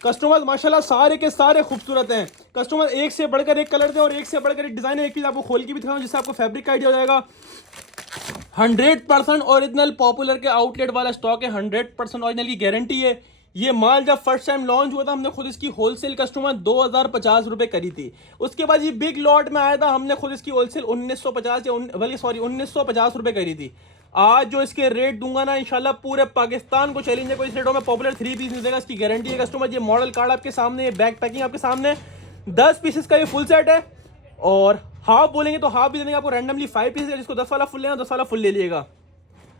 कस्टमर माशाल्लाह सारे के सारे खूबसूरत हैं। कस्टमर एक से बढ़कर एक कलर है और एक से बढ़कर एक डिजाइन है। एक चीज आपको खोल के भी दिखाऊं जिससे आपको फैब्रिक का आइडिया हो जाएगा। 100% ओरिजिनल पॉपुलर के आउटलेट वाला स्टॉक है, 100% ओरिजिनल की गारंटी है। ये माल जब फर्स्ट टाइम लॉन्च हुआ था हमने खुद इसकी होलसेल कस्टमर 2050 रुपए करी थी। उसके बाद ये बिग लॉट में आया था, हमने खुद इसकी होलसेल 1950 या बल्कि सॉरी 1950 रुपए करी थी। आज जो इसके रेट दूंगा ना इंशाल्लाह पूरे पाकिस्तान को चैलेंज है, कोई इस रेटों में पॉपुलर 3 पीस मिलेगा, इसकी गारंटी है कस्टमर। ये मॉडल कार्ड आपके सामने, ये बैक पैकिंग आपके सामने, 10 पीसेस का ये फुल सेट है, और हाफ बोलेंगे तो हाफ भी देंगे आपको, रैंडमली 5 पीस है। जिसको 10 वाला फुल लेना 10 वाला फुल ले लीजिएगा।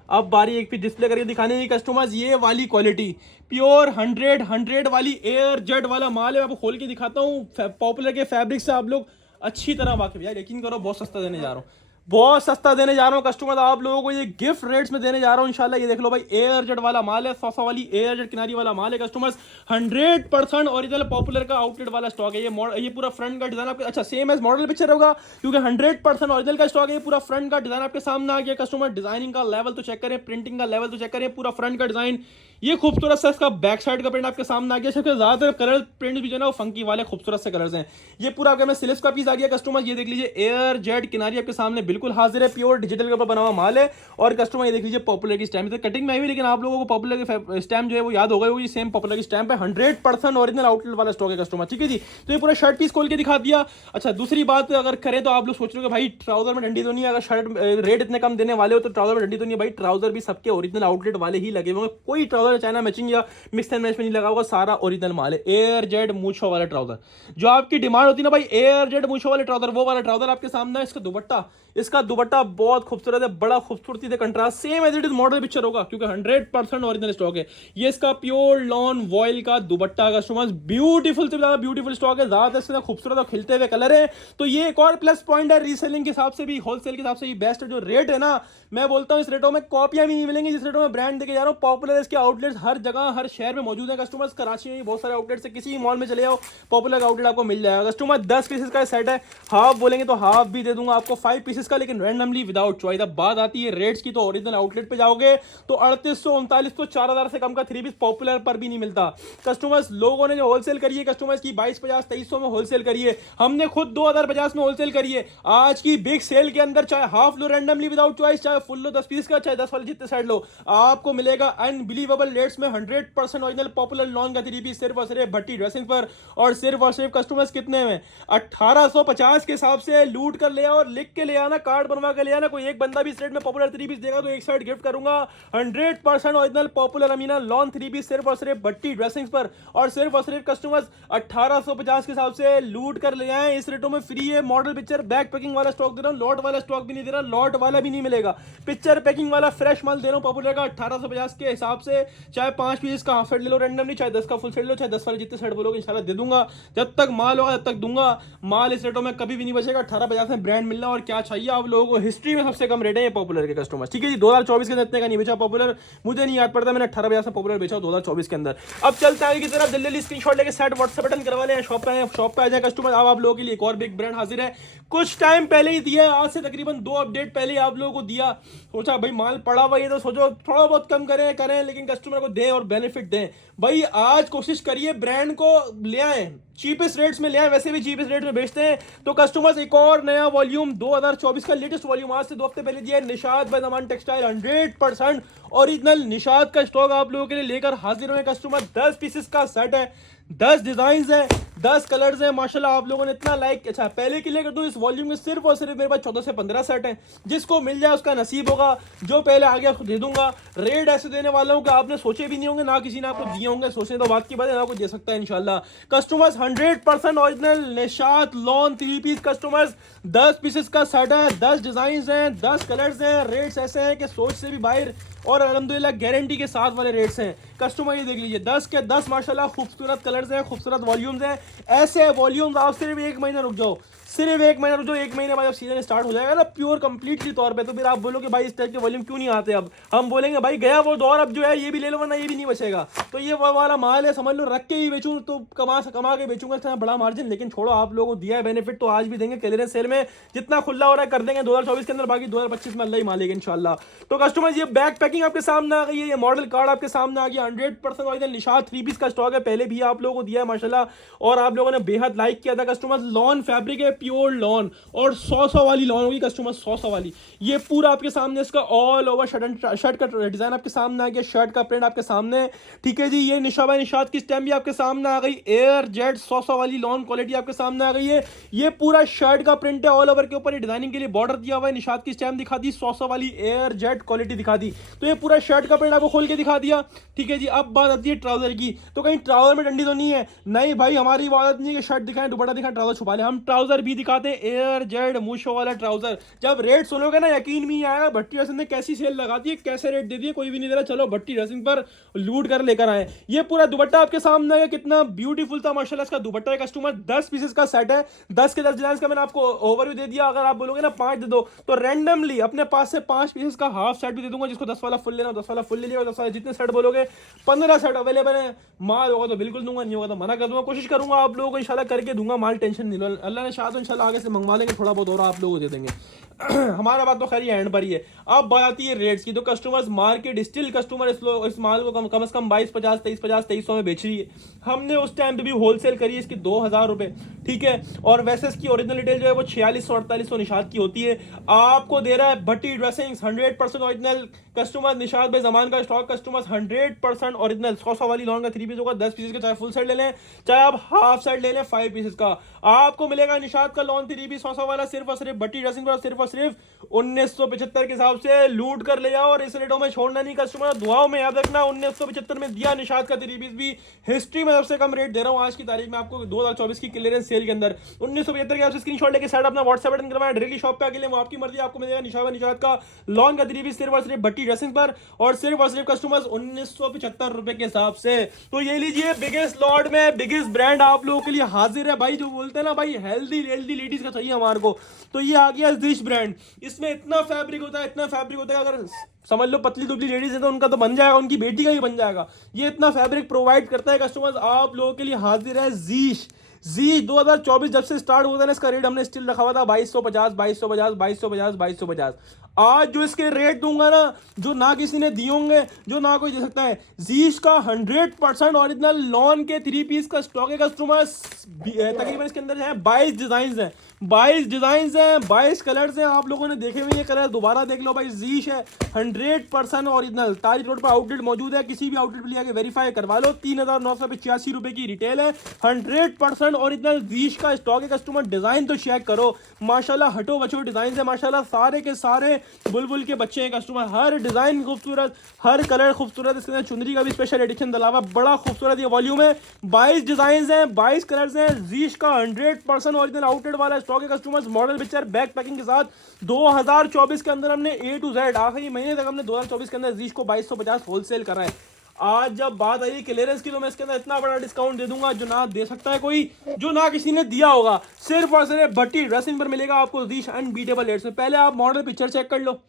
अब बारी एक पीस डिस्प्ले करके दिखाने की कस्टमर्स, ये वाली क्वालिटी प्योर 100 वाली एयर जेट वाला माल है। आपको खोल के दिखाता हूँ। पॉपुलर के फैब्रिक से आप लोग अच्छी तरह वाकिफ, यार यकीन करो बहुत सस्ता देने जा रहा हूँ, बहुत सस्ता देने जा रहा हूँ कस्टमर आप लोगों को, ये गिफ्ट रेट्स में देने जा रहा हूँ इंशाल्लाह। ये देख लो भाई, एयर जेट वाला माल है, सोफा वाली एयर जेट किनारी वाला माल है कस्टमर्स। 100% ओरिजिनल पॉपुलर का आउटलेट वाला स्टॉक है। ये पूरा फ्रंट का डिजाइन आपके अच्छा सेम एज मॉडल पिक्चर होगा, क्योंकि 100% ओरिजिनल का स्टॉक है। ये पूरा फ्रंट का डिजाइन आपके सामने आ गया कस्टमर। डिजाइनिंग का लेवल तो चेक करें, प्रिंटिंग का लेवल तो चेक करें, पूरा फ्रंट का डिजाइन, ये खूबसूरत सा इसका बैक साइड का प्रिंट आपके सामने आ गया। सबसे ज्यादातर कलर प्रिंट भी जो है ना वो फंकी वाले खूबसूरत से कलर्स हैं। ये पूरा आपके में सिलिप्स का पीस आ गया कस्टमर। ये देख लीजिए एयर जेट किनारी आपके सामने बिल्कुल हाजिर है, प्योर डिजिटल के ऊपर बना हुआ माल है। और कस्टमर ये देख लीजिए पॉपुलर की स्टैम्प, कटिंग में आई हुई, लेकिन आप लोगों को पॉपुलर की स्टैम्प जो है वो याद हो गई होगी, सेम पॉपुलर की स्टैम्प है। 100% ओरिजिनल आउटलेट वाला स्टॉक है कस्टमर, ठीक है जी। तो ये पूरा शर्ट पीस खोल के दिखा दिया। अच्छा दूसरी बात अगर करें तो आप लोग सोच रहे हो भाई ट्राउजर में डंडी तो नहीं है, अगर शर्ट रेट इतने कम देने वाले हो तो ट्राउजर में डंडी तो नहीं है। भाई ट्राउजर भी सबके ओरिजिनल आउटलेट वाले ही लगे हुए, कोई ट्राउजर चाइना मैचिंग या मिक्स एंड मैच में नहीं लगा होगा, सारा ओरिजिनल माल है। एयर जेड मूछो वाला ट्राउजर, जो आपकी डिमांड होती है ना भाई एयर जेड मूछो वाले ट्राउजर, वो वाला ट्राउजर आपके सामने है। इसका दुपट्टा बहुत खूबसूरत है, बड़ा खूबसूरती से contrast, same as it is model picture होगा, क्योंकि 100% ओरिजिनल स्टॉक है। ये इसका प्योर लॉन वॉयल का दुपट्टा कस्टमर्स, ब्यूटीफुल से ज्यादा ब्यूटीफुल स्टॉक है, ज्यादा इसके खूबसूरत और खिलते हुए कलर है। तो ये एक और प्लस पॉइंट है, रीसेलिंग के हिसाब से भी, होलसेल के हिसाब से भी बेस्ट है। जो रेट है ना, मैं बोलता हूँ इस रेटों में कॉपियां भी नहीं मिलेंगी जिस रेटों में ब्रांड देके जा रहा हूँ। पॉपुलर इसके आउटलेट्स हर जगह हर शहर में मौजूद है कस्टमर्स। कराची में बहुत सारे आउटलेट्स है, किसी भी मॉल में चले जाओ पॉपुलर का आउटलेट आपको मिल जाएगा कस्टमर। 10 पीसेस का सेट है, हाफ बोलेंगे तो हाफ भी दे दूंगा आपको 5 पीसेस का, लेकिन रैंडमली विदाउट चॉइस। अब बात आती है रेट्स की, तो ओरिजिनल आउटलेट पे जाओगे तो 3800 3900 4000 से कम का 3 पीस पॉपुलर पर भी नहीं मिलता कस्टमर्स। लोगों ने जो होलसेल करी है कस्टमर्स की 2250 2300 में होलसेल करी है, हमने खुद 2050 में होलसेल करी है। आज की बिग सेल के अंदर चाहे हाफ लो रैंडमली विदाउट चॉइस, चाहे फुल लो 10 पीस का, चाहे 10 वाले जितने सेट लो, आपको मिलेगा अनबिलीवेबल रेट्स में 100% ओरिजिनल पॉपुलर लॉन का 3 पीस सिर्फ और सिर्फ भट्टी ड्रेसिंग पर। और सिर्फ कस्टमर्स कितने में 1850 के हिसाब से लूट कर ले और लिख के ले आना, कार्ड बनवा के ले आना। कोई एक बंदा भी इस रेट में पॉपुलर 3 पीस देगा तो एक साइड गिफ्ट करूंगा। 100% original popular Amina lawn 3 piece सिर्फ और सिर्फ भट्टी ड्रेसिंग्स पर, और सिर्फ कस्टमर्स 1850 के हिसाब से लूट कर ले आए। इस रेटों में फ्री है मॉडल पिक्चर बैक पैकिंग वाला स्टॉक दे रहा हूं, लॉट वाला स्टॉक भी नहीं दे रहा, लॉट वाला भी नहीं मिलेगा, पिक्चर पैकिंग वाला फ्रेश माल दे रहा हूं पॉपुलर का 1850 के हिसाब से। चाहे 5 पीस का हाफ सेट ले लो रैंडमली, चाहे 10 का फुल सेट लो, चाहे 10 वाले जितने सेट बोलोगे इंशाल्लाह दे दूंगा। जब तक माल होगा तब तक दूंगा माल, इस रेटों में कभी भी नहीं बचेगा। 1850 में ब्रांड मिलना और क्या चाहिए आप लोगों को, हिस्ट्री में सबसे कम रेट है ये पॉपुलर के कस्टमर, ठीक है जी। 2024 के अंदर इतने का नहीं बेचा पॉपुलर, मुझे नहीं याद पड़ता मैंने 1850 में पॉपुलर बेचा 2024 के अंदर। अब चलते आगे की तरफ, जल्दी स्क्रीनशॉट लेके सेट व्हाट्सएप बटन करवा लें, शॉप पे आ जाए कस्टमर। अब आप लोगों के लिए एक और बिग ब्रांड हाजिर है, कुछ टाइम पहले ही दिया है, आज से तकरीबन 2 अपडेट पहले ही आप लोगों को दिया। सोचा भाई माल पड़ा हुआ है तो सोचो थोड़ा बहुत कम करें लेकिन कस्टमर को दें और बेनिफिट दें। भाई आज कोशिश करिए ब्रांड को ले आए, चीपेस्ट रेट्स में ले आए, वैसे भी चीपेस्ट रेट में बेचते हैं। तो कस्टमर्स एक और नया वॉल्यूम 2024 का लेटेस्ट वॉल्यूम आज से 2 हफ्ते पहले दिया है, निशाद बाय ज़मान टेक्सटाइल 100% ओरिजिनल निशाद का स्टॉक आप लोगों के लिए लेकर हाजिर हुए कस्टमर। 10 पीसेस का सेट है, 10 डिजाइन है, 10 कलर्स हैं माशाल्लाह। आप लोगों ने इतना लाइक, अच्छा पहले के लिए कर दूं, इस वॉल्यूम में सिर्फ और सिर्फ मेरे पास 14 से 15 सेट हैं, जिसको मिल जाए उसका नसीब होगा, जो पहले आ गया उसको दे दूंगा। रेट ऐसे देने वाला हूं कि आपने सोचे भी नहीं होंगे, ना किसी ने आपको दिए होंगे, सोचने तो बात की बात है, ना कोई दे सकता है इंशाल्लाह। Customers 100% original Nishat lawn 3 piece customers, 10 pieces का सेट है, 10 डिजाइन हैं, 10 कलर्स हैं, रेट्स ऐसे हैं कि सोच से भी बाहर, और अल्हम्दुलिल्लाह गारंटी के साथ वाले रेट्स हैं कस्टमर। ये देख लीजिए 10 के 10 माशाल्लाह खूबसूरत कलर्स हैं, खूबसूरत वॉल्यूम्स हैं। ऐसे वॉल्यूम्स आप सिर्फ 1 महीना रुक जाओ, सिर्फ 1 महीना जो 1 महीने बाद जब सीजन स्टार्ट हो जाएगा ना प्योर कंप्लीटली तौर पे, तो फिर आप बोलो कि भाई इस टाइप के वॉल्यूम क्यों नहीं आते। अब हम बोलेंगे भाई गया वो दौर, अब जो है ये भी ले लो वरना ये भी नहीं बचेगा। तो ये वो वाला माल है, समझ लो रख के ही बेचूं तो कमा के बेचूंगा इतना बड़ा मार्जिन। लेकिन छोड़ो, आप लोगों को दिया है बेनिफिट तो आज भी देंगे क्लियरेंस सेल में, जितना खुला हो रहा है कर देंगे 2024 के अंदर, बाकी 2025 में अल्लाह ही मालेगा इंशाल्लाह। तो कस्टमर्स ये बैक पैकिंग आपके सामने आ गई है, ये मॉडल कार्ड आपके सामने आ गया, 100% ऑरिजिनल निशात 3 पीस का स्टॉक है, पहले भी आप लोगों को दिया है माशाल्लाह, और आप लोगों ने बेहद लाइक किया था कस्टमर्स। लॉन फैब्रिक है, प्योर लॉन, और 100 वाली लॉन होगी कस्टमर्स, 100 वाली। ये पूरा आपके सामने इसका ऑल ओवर शर्ट का डिजाइन आपके सामने आ गया, शर्ट का प्रिंट आपके सामने, ठीक है जी। ये निशा भाई निशात की स्टैम्प भी आपके सामने आ गई, एयर जेट 100 वाली लॉन क्वालिटी आपके सामने आ गई है। ये पूरा शर्ट का प्रिंट है ऑल ओवर के ऊपर, ये डिजाइनिंग के लिए बॉर्डर दिया हुआ है, निशात की स्टैम्प दिखा दी, 100 वाली एयर जेट क्वालिटी दिखा दी। तो ये पूरा शर्ट का प्रिंट आपको खोल के दिखा दिया, ठीक है जी। अब बात आती है ट्राउजर की, तो कहीं ट्राउजर में डंडी तो नहीं है? नहीं भाई, हमारी आदत नहीं है कि शर्ट दिखाएं दुपट्टा दिखाएं ट्राउजर छुपा ले, हम ट्राउजर भी दिखाते हैं, एयर जेड मूशो वाला ट्राउजर। जब रेट सुनोगे ना यकीन भी नहीं आएगा, भट्टी ड्रेसिंग ने कैसी सेल लगा दी है, कैसे रेट दे दिए, कोई भी नहीं दे रहा, चलो भट्टी ड्रेसिंग पर लूट कर लेकर आए। ये पूरा दुपट्टा आपके सामने है, कितना ब्यूटीफुल था माशाल्लाह इसका दुपट्टा है कस्टमर। 10 पीसेस का सेट है, 10 के 10 डिजाइन का मैंने आपको ओवरव्यू दे दिया। अगर आप बोलोगे ना 5 दे दो तो रैंडमली अपने पास से 5 पीसेस का हाफ सेट भी दे दूंगा, जिसको 10 वाला फुल लेना 10 वाला फुल ले लिया, 10 वाला जितने सेट बोलोगे 15 सेट अवेलेबल है। माल होगा तो बिल्कुल दूंगा, नहीं होगा तो मना कर दूंगा, कोशिश करूंगा आप लोगों को इंशाल्लाह करके दूंगा माल, टेंशन नहीं लो, अल्लाह ने चाहा तो इंशाल्लाह आगे से मंगवा लेंगे, थोड़ा बहुत और आप लोगों को दे देंगे। हमारा बात तो खैर एंड पर ही है। अब बात आती है रेट्स की, तो कस्टमर्स मार्केट स्टिल कस्टमर इस माल को कम से कम 2250 2350 2300 में बेच रही है। हमने उस टाइम पे भी होलसेल करी इसकी 2000 रुपए, ठीक है। और वैसे इसकी ओरिजिनल रिटेल जो है वो 4600 4800 निशात की होती है। आपको दे रहा है भट्टी ड्रेसिंग्स 100% ओरिजिनल कस्टमर, निशात भाई जमान का स्टॉक कस्टमर्स 100% ओरिजिनल 100 वाली लॉन्ग का 3 पीस होगा, 10 पीस का, चाहे फुल सेट ले लें चाहे आप हाफ सेट ले लें 5 पीसेस का, आपको मिलेगा निशात का लॉन्ग 3 पीस 100 वाला सिर्फ और सिर्फ भट्टी ड्रेसिंग पर सिर्फ और सिर्फ 1975 के हिसाब से। लूट कर ले जाओ और इस रेटों में छोड़ना नहीं कस्टमर, दुआओं में याद रखना। 1975 में दिया निशात का 3 पीस भी, हिस्ट्री में सबसे कम रेट दे रहा हूं आज की तारीख में आपको 2024 की क्लियरेंस सेल के अंदर। 1975 के आपसे स्क्रीनशॉट लेके साइड अपना व्हाट्सएप बटन करवाया, डायरेक्टली शॉप पे आके ले, वो आपकी मर्जी, आपको मिलेगा निशात का लॉन्ग का 3 पीस सिर्फ और सिर्फ भट्टी ड्रेसिंग पर, और सिर्फ कस्टमर्स 1975 रुपए के हिसाब से। तो ये लीजिए बिगेस्ट लॉट में बिगेस्ट ब्रांड आप लोगों के लिए हाजिर है भाई, जो बोलते हैं ना भाई हेल्दी लेडीज का चाहिए हमारे को, तो ये आ गया दिश ब्रांड। इसमें इतना फैब्रिक होता है, इतना फैब्रिक होता है, अगर समझ लो पतली दुबली लेडीज है तो उनका तो बन जाएगा, उनकी बेटी का भी बन जाएगा। ये इतना फैब्रिक प्रोवाइड करता है कस्टमर्स, आप लोगों के लिए हाजिर है जीश 2024 जब से स्टार्ट हुआ था ना, इसका रेट हमने स्टिल रखा हुआ था 2250 2250 2250 2250। आज जो इसके रेट दूंगा ना, जो ना किसी ने दिए होंगे, जो ना कोई दे सकता है, जीश का 100% ओरिजिनल लॉन के 3 पीस का स्टॉक है कस्टमर्स। तकरीबन इसके अंदर है 22 डिजाइन है, 22 डिजाइन है, 22 कलर्स हैं, आप लोगों ने देखे हुए ये कलर दोबारा देख लो भाई। जीश है 100% ओरिजिनल, तारिक रोड पर आउटलेट मौजूद है, किसी भी आउटलेट पर ले आके वेरीफाई करवा लो। 3985 रुपए की रिटेल है, 100% ओरिजिनल जीश का स्टॉक है कस्टमर। डिजाइन तो चेक करो माशाल्लाह, हटो बचो डिजाइन है माशाल्लाह, सारे के सारे बुलबुल के बच्चे हैं कस्टमर, हर डिजाइन खूबसूरत, हर कलर खूबसूरत। इसके अंदर चुनरी का भी स्पेशल एडिशन अलावा बड़ा खूबसूरत ये वॉल्यूम है, 22 डिजाइन हैं, 22 कलर्स हैं। जीश का 100% ओरिजिनल आउटलेट वाला स्टॉक है customers, model picture back packing के साथ। 2024 के अंदर हमने A to Z आखिरी महीने तक हमने 2024 के अंदर जीश को 2250 होलसेल करा है। आज जब बात आई क्लियरेंस की, तो मैं इसके अंदर इतना बड़ा डिस्काउंट दे दूंगा जो ना दे सकता है कोई, जो ना किसी ने दिया होगा। सिर्फ और सिर्फ भट्टी ड्रेसिंग पर मिलेगा आपको जीश अनबीटेबल रेट्स में। पहले आप मॉडल पिक्चर चेक कर लो,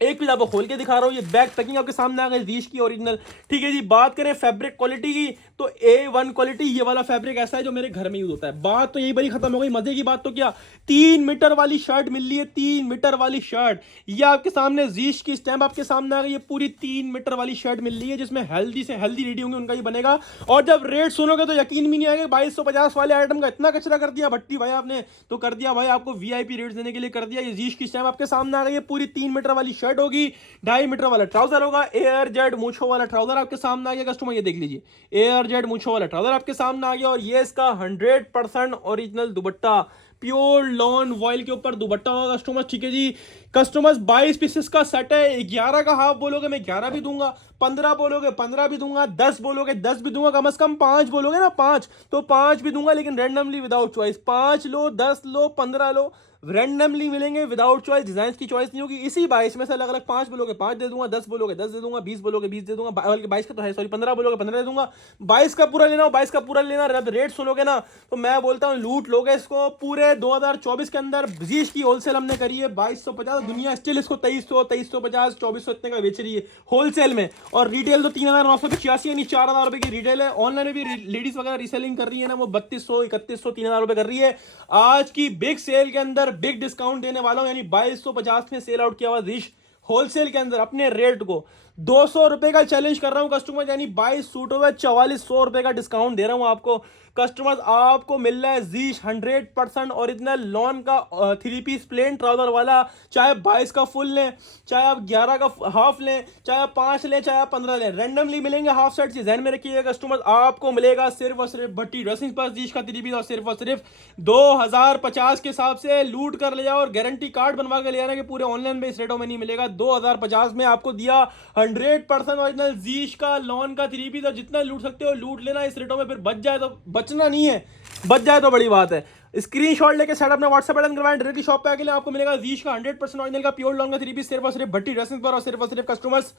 एक पीस आपको खोल के दिखा रहा हूँ, ये बैक पैकिंग आपके सामने आ गई जीश की ओरिजिनल, ठीक है जी। बात करें फैब्रिक क्वालिटी की, तो A1 क्वालिटी, ये वाला फैब्रिक ऐसा है जो मेरे घर में यूज होता है। बात तो यही बड़ी खत्म हो गई, मजे की बात तो क्या, 3 मीटर वाली शर्ट मिल रही है, 3 मीटर वाली शर्ट। ये आपके सामने जीश की स्टैम्प आपके सामने आ गई, ये पूरी 3 मीटर वाली शर्ट मिल रही है, जिसमें हेल्दी से हेल्दी रेडी होंगे उनका ही बनेगा। और जब रेट सुनोगे तो यकीन भी नहीं आएगा, 2250 वाले आइटम का इतना कचरा कर दिया भट्टी भाई आपने, तो कर दिया भाई, आपको VIP रेट देने के लिए कर दिया। ये जीश की स्टैम्प आपके सामने आ गई है, पूरी 3 मीटर वाली शर्ट होगी, 2.5 मीटर वाला ट्राउजर होगा, एयर जेड मूछो वाला ट्राउजर आपके सामने आ गया कस्टमर, ये देख लीजिए एयर जेड मूछो वाला ट्राउजर आपके सामने आ गया। और ये इसका 100% ओरिजिनल दुपट्टा, प्योर लॉन वॉइल के ऊपर दुपट्टा होगा कस्टमर, ठीक है जी। कस्टमर्स 22 पीसेस का सेट है, 11 का हाफ बोलोगे मैं 11 भी दूंगा, 15 बोलोगे 15 भी दूंगा, 10 बोलोगे 10 भी दूंगा, कम से कम 5 बोलोगे ना 5 तो 5 भी दूंगा, लेकिन रैंडमली विदाउट चॉइस। 5 लो, 10 लो, 15 लो, रैंडमली मिलेंगे विदाउट चॉइस, डिजाइन की चॉइस नहीं होगी। इसी 22 में से अलग अलग 5 बोलोगे 5 दे दूंगा, 10 बोलोगे 10 दे दूंगा, 20 बोलोगे 20 दे दूंगा, बल्कि 22 का तो है सॉरी, 15 बोलोगे 15 दे दूंगा। 22 का पूरा लेना हो 22 का पूरा लेना, रेट सुनोगे ना तो मैं बोलता हूँ लूट लोगे इसको, पूरे रहे 2024 के अंदर जीश की होलसेल हमने करी है 2250, दुनिया स्टिल इसको 2350, 2400 इतने का बेच रही है होलसेल में, और रिटेल तो 3985 यानी 4000 रुपए की रिटेल है। ऑनलाइन में भी लेडीज वगैरह रीसेलिंग कर रही है ना, वो 3200, 3100, 3000 रुपए कर रही है। आज की बिग सेल के अंदर बिग डिस्काउंट देने वाला हूं, यानी 2250 में सेल आउट किया हुआ जीश होलसेल के अंदर अपने रेट को 200 रुपए का चैलेंज कर रहा हूं कस्टमर, यानी 22 सूटों में 4400 रुपए का डिस्काउंट दे रहा हूं आपको कस्टमर्स। आपको मिल रहा है जीश 100% ओरिजिनल लॉन का 3 पीस प्लेन ट्राउजर वाला, चाहे 22 का फुल लें, चाहे आप 11 का हाफ लें, चाहे आप 5 लें, चाहे आप 15 लें, रैंडमली मिलेंगे हाफ सेट। ध्यान में रखिएगा कस्टमर्स, आपको मिलेगा सिर्फ और सिर्फ भट्टी ड्रेसिंग पर जीश का 3 पीस और सिर्फ 2050 के हिसाब से लूट कर ले जाओ, और गारंटी कार्ड बनवा के ले आना कि पूरे ऑनलाइन में इस रेटों में नहीं मिलेगा। 2050 में आपको दिया 100% ओरिजिनल जीश का लॉन का 3 पीस, और जितना लूट सकते हो लूट लेना इस रेटों में, फिर बच जाए तो बचना नहीं है, बच जाए तो बड़ी बात है। स्क्रीनशॉट लेके सेट अपना व्हाट्सएप पर करवाएं, डायरेक्टली शॉप पे आके लिए आपको मिलेगा जीश का 100% ओरिजिनल का प्योर लॉन का 3 पीस सिर्फ और सिर्फ भट्टी ड्रेसिंग पर, और सिर्फ कस्टमर्स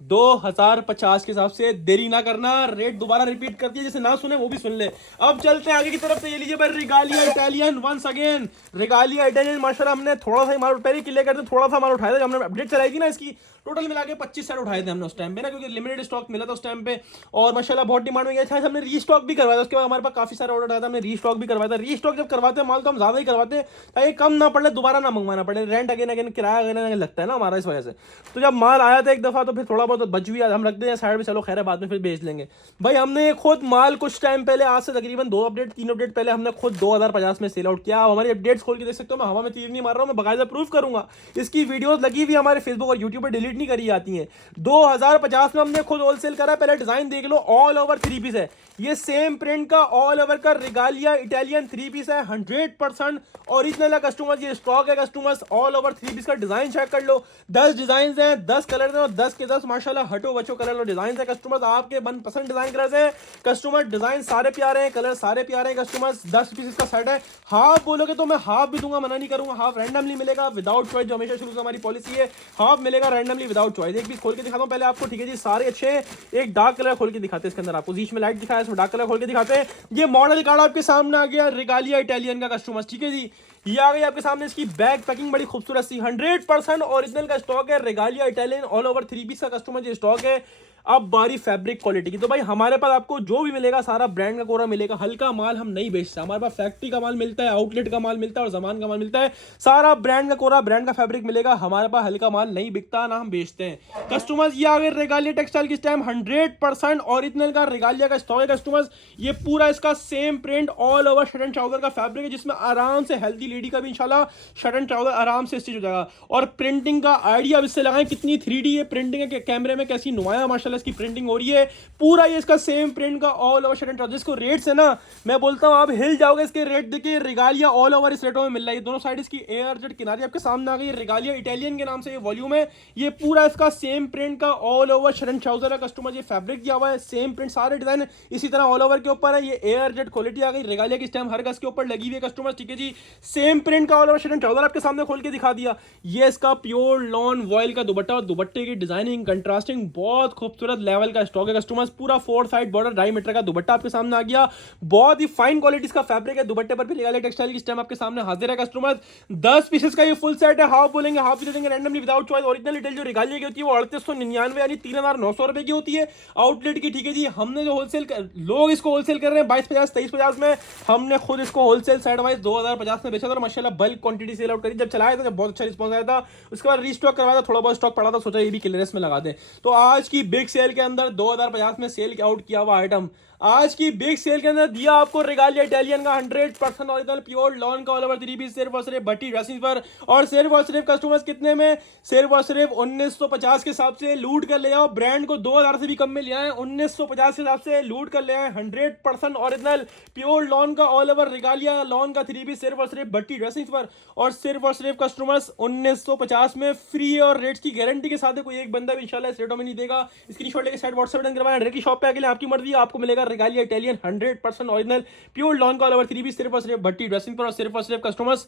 2050 के हिसाब से। देरी ना करना, रेट दोबारा रिपीट कर दिया, जैसे ना सुने वो भी सुन ले। अब चलते हैं आगे की तरफ। से ये लीजिए भाई Regalia Italian, once again Regalia Italian माशाल्लाह हमने थोड़ा सा माल पहले क्लियर करते, थोड़ा सा माल उठाया था, हमने अपडेट चलाई थी ना इसकी, टोटल मिला के 25 सेट उठाए थे हमने उस टाइम पे ना, क्योंकि लिमिटेड स्टॉक मिला था उस टाइम पे, और माशाल्लाह बहुत डिमांड हो गया था। हमने रीस्टॉक भी करवाया था, उसके बाद हमारे पास काफी सारा ऑर्डर आया था, हमने रीस्टॉक भी करवाया था। रीस्टॉक जब करवाते हैं माल तो हम ज्यादा ही करवाते हैं ताकि कम ना पड़े, दोबारा ना मंगवाना पड़े, रेंट अगेन अगेन किराया अगेन लगता है ना हमारा, इस वजह से। तो जब माल आया था एक दफा तो फिर थोड़ा बहुत बच भी हम रखते हैं साइड में, चलो खैर है बाद में फिर बेच लेंगे। भाई हमने खुद माल कुछ टाइम पहले, आज से तकरीबन 3 अपडेट पहले हमने खुद 2050 में सेल आउट किया। हमारी अपडेट्स खोल के देख सकते हो, मैं हवा में तीर नहीं मार रहा हूं, मैं बाकायदा प्रूफ करूंगा। इसकी वीडियोस लगी हुई हमारे फेसबुक और यूट्यूब पर डिलीट नहीं करी जाती हैं। 2050 में हमने खुद होलसेल करा। पहले डिजाइन देख लो, ऑल ओवर 3 पीस है, ये सेम प्रिंट का ऑल ओवर का रिगालिया इटालियन 3 पीस है, 100% ओरिजिनल है कस्टमर्स। ये स्टॉक है कस्टमर्स, ऑल ओवर 3 पीस का डिजाइन चेक कर लो, 10 डिजाइन हैं, 10 कलर हैं, और 10 के 10 माशाल्लाह हटो बचो कलर और डिजाइन है कस्टमर्स। आपके मनपसंद डिजाइन कलर है कस्टमर, डिजाइन सारे प्यारे हैं, कलर सारे प्यारे हैं कस्टमर्स। 10 पीस का सेट है। हाफ बोलोगे तो मैं हाफ भी दूंगा, मना नहीं करूंगा। हाफ रैंडमली मिलेगा विदाउट चॉइस, जो हमेशा शुरू से हमारी पॉलिसी है, हाफ मिलेगा रैंडमली विदाउट चॉइस। एक पीस खोल के दिखाता हूं पहले आपको, ठीक है जी, सारे अच्छे हैं। एक डार्क कलर खोल के दिखाते हैं, इसके अंदर आपको जीश में लाइट दिखाया, इसमें डार्क कलर खोल के दिखाते हैं। ये मॉडल कार्ड आपके सामने आ गया रिगालिया इटालियन का कस्टमर्स, ठीक है जी, ये आ गई आपके सामने। इसकी बैग पैकिंग बड़ी खूबसूरत सी, 100% ओरिजिनल का स्टॉक है, Regalia Italian all over 3 piece का कस्टमर ये स्टॉक है। अब बारी फैब्रिक क्वालिटी की, तो भाई हमारे पास आपको जो भी मिलेगा सारा ब्रांड का कोरा मिलेगा। हल्का माल हम नहीं बेचते, हमारे पास फैक्ट्री का माल मिलता है, आउटलेट का माल मिलता है, और जमान का माल मिलता है। सारा ब्रांड का कोरा, ब्रांड का फैब्रिक मिलेगा। हमारे पास हल्का माल नहीं बिकता, ना हम बेचते हैं कस्टमर्स। ये आ गए रेगालिया टेक्सटाइल की टाइम, 100% ओरिजिनल का रेगालिया का स्टॉक है कस्टमर्स। ये पूरा इसका same print all over shirt and trouser का फैब्रिक है, जिसमें आराम से हेल्दी लेडी का भी इंशाल्लाह शर्ट एंड ट्राउजर आराम से स्टिच हो जाएगा। और प्रिंटिंग का आइडिया अब इससे लगाएं, कितनी 3D ये प्रिंटिंग है, कैमरे में कैसी नुमाया माशाल्लाह इसकी प्रिंटिंग हो रही है। पूरा ये इसका सेम प्रिंट का all over shirt and trouser. इसको रेट से ना मैं बोलता हूं आप हिल जाओगे, इसके रेट देखिए। रिगालिया ऑल ओवर इस रेटों में मिल रहा है, दोनों साइड इसकी एयर जेट किनारे आपके सामने आ गई। रिगालिया इटालियन के नाम से ये वॉल्यूम है। ये पूरा इसका सेम प्रिंट का all over shirt and trouser है कस्टमर। ये फैब्रिक दिया हुआ है, सेम प्रिंट, सारे डिजाइन इसी तरह ऑल ओवर के ऊपर है। ये एयर जेट क्वालिटी आ गई रिगालिया की स्टैम्प हर गज के ऊपर लगी हुई है कस्टमर, ठीक है जी। सेम प्रिंट का all over shirt and trouser आपके सामने खोल के दिखा दिया। ये इसका प्योर लॉन वॉयल का दुपट्टा, और दुपट्टे की डिजाइनिंग कंट्रास्टिंग बहुत खूबसूरत लेवल का स्टॉक है कस्टमर्स। पूरा 4 साइड बॉर्डर 2.5 मीटर का दुपट्टा आपके सामने आ गया। बहुत ही फाइन क्वालिटी का फैब्रिक है, दुपट्टे पर भी रिगालिया टेक्सटाइल की स्टैम्प आपके सामने हाजिर है कस्टमर। 10 पीसेस का ये फुल सेट है। हाफ बोलेंगे हाफ भी देंगे randomly without choice. Original retail जो रिगालिया की होती है वो 3899 यानी 3900 रुपए की होती है आउटलेट की, ठीक है जी। हमने जो होलसेल लोग इसको होलसेल कर रहे हैं 2250 2350 में, हमने खुद इसको होलसेल सेट वाइज 2050 में बेचा था, और माशाल्लाह बल्क क्वांटिटी सेल आउट करी। जब चलाया था जब बहुत अच्छा रिस्पॉन्स आया था, उसके बाद रीस्टॉक करवाया था, थोड़ा बहुत स्टॉक पड़ा था, सोचा ये भी क्लियरेंस में लगा दें। तो आज की बिग सेल के अंदर 2050 में सेल आउट किया हुआ आइटम आज की बिग सेल के अंदर दिया आपको रिगालिया इटालियन का 100% ओरिजिनल प्योर लॉन का ऑल ओवर 3 पीस सिर्फ और सिर्फ भट्टी ड्रेसिंग पर, और सिर्फ कस्टमर्स कितने में, सिर्फ और सिर्फ 1950 के हिसाब से लूट कर ले आओ। ब्रांड को 2000 से भी कम में ले आए, 1950 के हिसाब से लूट कर ले आए। 100% ओरिजिनल प्योर लॉन का ऑल ओवर रिगालिया लॉन का 3 पीस सिर्फ और सिर्फ भट्टी ड्रेसिंग पर, और सिर्फ कस्टमर्स 1950 में फ्री और रेट्स की गारंटी के साथ। कोई एक बंदा भी इंशाल्लाह इस रेटों में नहीं देगा। स्क्रीनशॉट लेके साइड व्हाट्सएप डन करवाएं, डायरेक्टली शॉप पे आके आपकी मर्जी, आपको मिलेगा regalia Italian 100% original pure lawn का ऑल ओवर 3 पीस सिर्फ और सिर्फ भट्टी ड्रेसिंग पर, और सिर्फ कस्टमर्स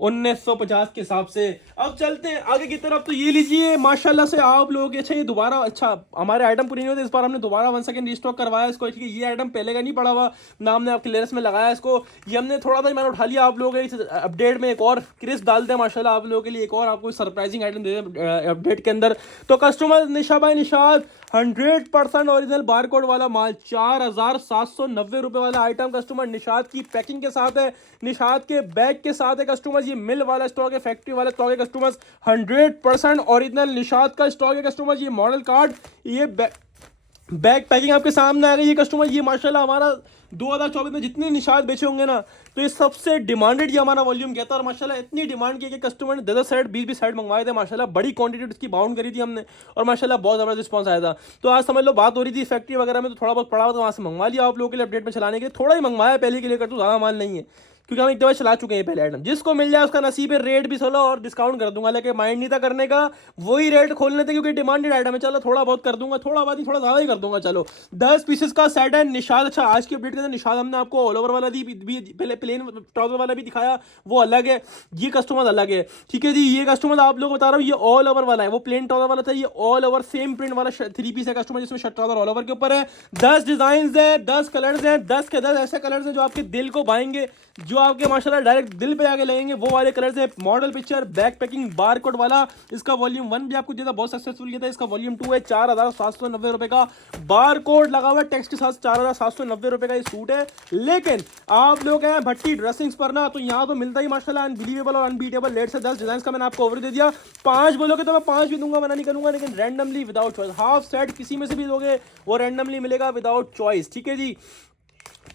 1950 के हिसाब से। अब चलते हैं आगे की तरफ। तो ये लीजिए माशाल्लाह से आप लोग, अच्छा ये दोबारा, अच्छा हमारे आइटम पूरी नहीं होते, इस बार हमने दोबारा 1 सेकंड रिस्टॉक करवाया इसको। ठीक है, ये आइटम पहले का नहीं पड़ा हुआ, नाम ने आपके क्लियरेंस में लगाया इसको। ये हमने थोड़ा सा मैंने उठा लिया आप लोगों के इस अपडेट में, एक और क्रिस्प डालते हैं माशाल्लाह आप लोगों के लिए, एक और आपको सरप्राइजिंग आइटम दे दें अपडेट के अंदर। तो कस्टमर निशा भाई निशाद 100% ओरिजिनल बारकोड वाला माल 4790 रुपये वाला आइटम कस्टमर निशाद की पैकिंग के साथ है, निशाद के बैग के साथ है कस्टमर। ये मिल वाला स्टॉक है, फैक्ट्री वाला स्टॉक है कस्टमर्स, 100% ओरिजिनल निशाद का स्टॉक है कस्टमर। ये मॉडल कार्ड, ये बैग पैकिंग आपके सामने आ गई है कस्टमर। ये माशाल्लाह हमारा 2024 में जितने निशाद बेचे होंगे ना, तो ये सबसे डिमांडेड ये हमारा वॉल्यूम कहता है। और माशाल्लाह इतनी डिमांड की कि कस्टमर ने 10 सेट 20 सेट मंगवाए थे माशाल्लाह, बड़ी क्वांटिटी उसकी बाउंड करी थी हमने, और माशाल्लाह बहुत ज़बरदस्त रिस्पॉन्स आया था। तो आज समझ लो बात हो रही थी फैक्ट्री वगैरह में, तो थोड़ा बहुत पड़ा हुआ, तो वहाँ से मंगवा लिया आप लोगों के लिए अपडेट में चलाने के लिए। थोड़ा ही मंगवाया पहले के लिए, कर तो ज़्यादा माल नहीं है, क्योंकि हम एक दफ़ा चला चुके हैं पहले आइटम। जिसको मिल जाए उसका नसीब है, रेट भी चलो और डिस्काउंट कर दूंगा, लेकिन माइंड नहीं था करने का, वही रेट खोलने थे क्योंकि डिमांडेड आइटम है। चलो थोड़ा बहुत कर दूंगा, थोड़ा बहुत नहीं थोड़ा ज़्यादा ही कर दूंगा। चलो 10 पीसेस का सेट है निशाद। अच्छा आज की अपडेट के अंदर निशाद हमने आपको ऑल ओवर वाला पहले प्लेन ट्राउजर वाला भी दिखाया, वो अलग है, ये कस्टमर अलग है। ठीक है जी, ये कस्टमर आप लोग बता रहा हूँ, ये ऑल ओवर वाला है, वो प्लेन ट्राउजर वाला था, ये ऑल ओवर सेम प्रिंट वाला 3 पीस है कस्टमर, जिसमें शर्ट ट्राउजर ऑल ओवर के ऊपर है। 10 डिजाइन है, 10 कलर्स हैं, 10 के 10 ऐसे कलर्स हैं जो आपके दिल को भाएंगे, जो आपके माशाल्लाह डायरेक्ट दिल पे आके लगेंगे, वो वाले कलर्स हैं। Model picture back packing barcode वाला, इसका वॉल्यूम 1 भी आपको दिया था, बहुत सक्सेसफुल किया था। इसका वॉल्यूम 2 है, 4790 रुपए का बारकोड लगा हुआ है टेक्स्ट के साथ, 4790 रुपए का ये सूट है। लेकिन आप लोग हैं भट्टी ड्रेसिंग्स पर ना, तो यहाँ तो मिलता ही माशाल्लाह अनबिलीवेबल और अनबीटेबल रेट से 10 डिजाइन का मैंने आपको ओवर दे दिया। 5 बोलोगे तो मैं 5 भी दूंगा, मना नहीं करूंगा, लेकिन randomly without choice. Half set किसी में से भी लोगे वो रैंडमली मिलेगा विदाउट चॉइस। ठीक है जी,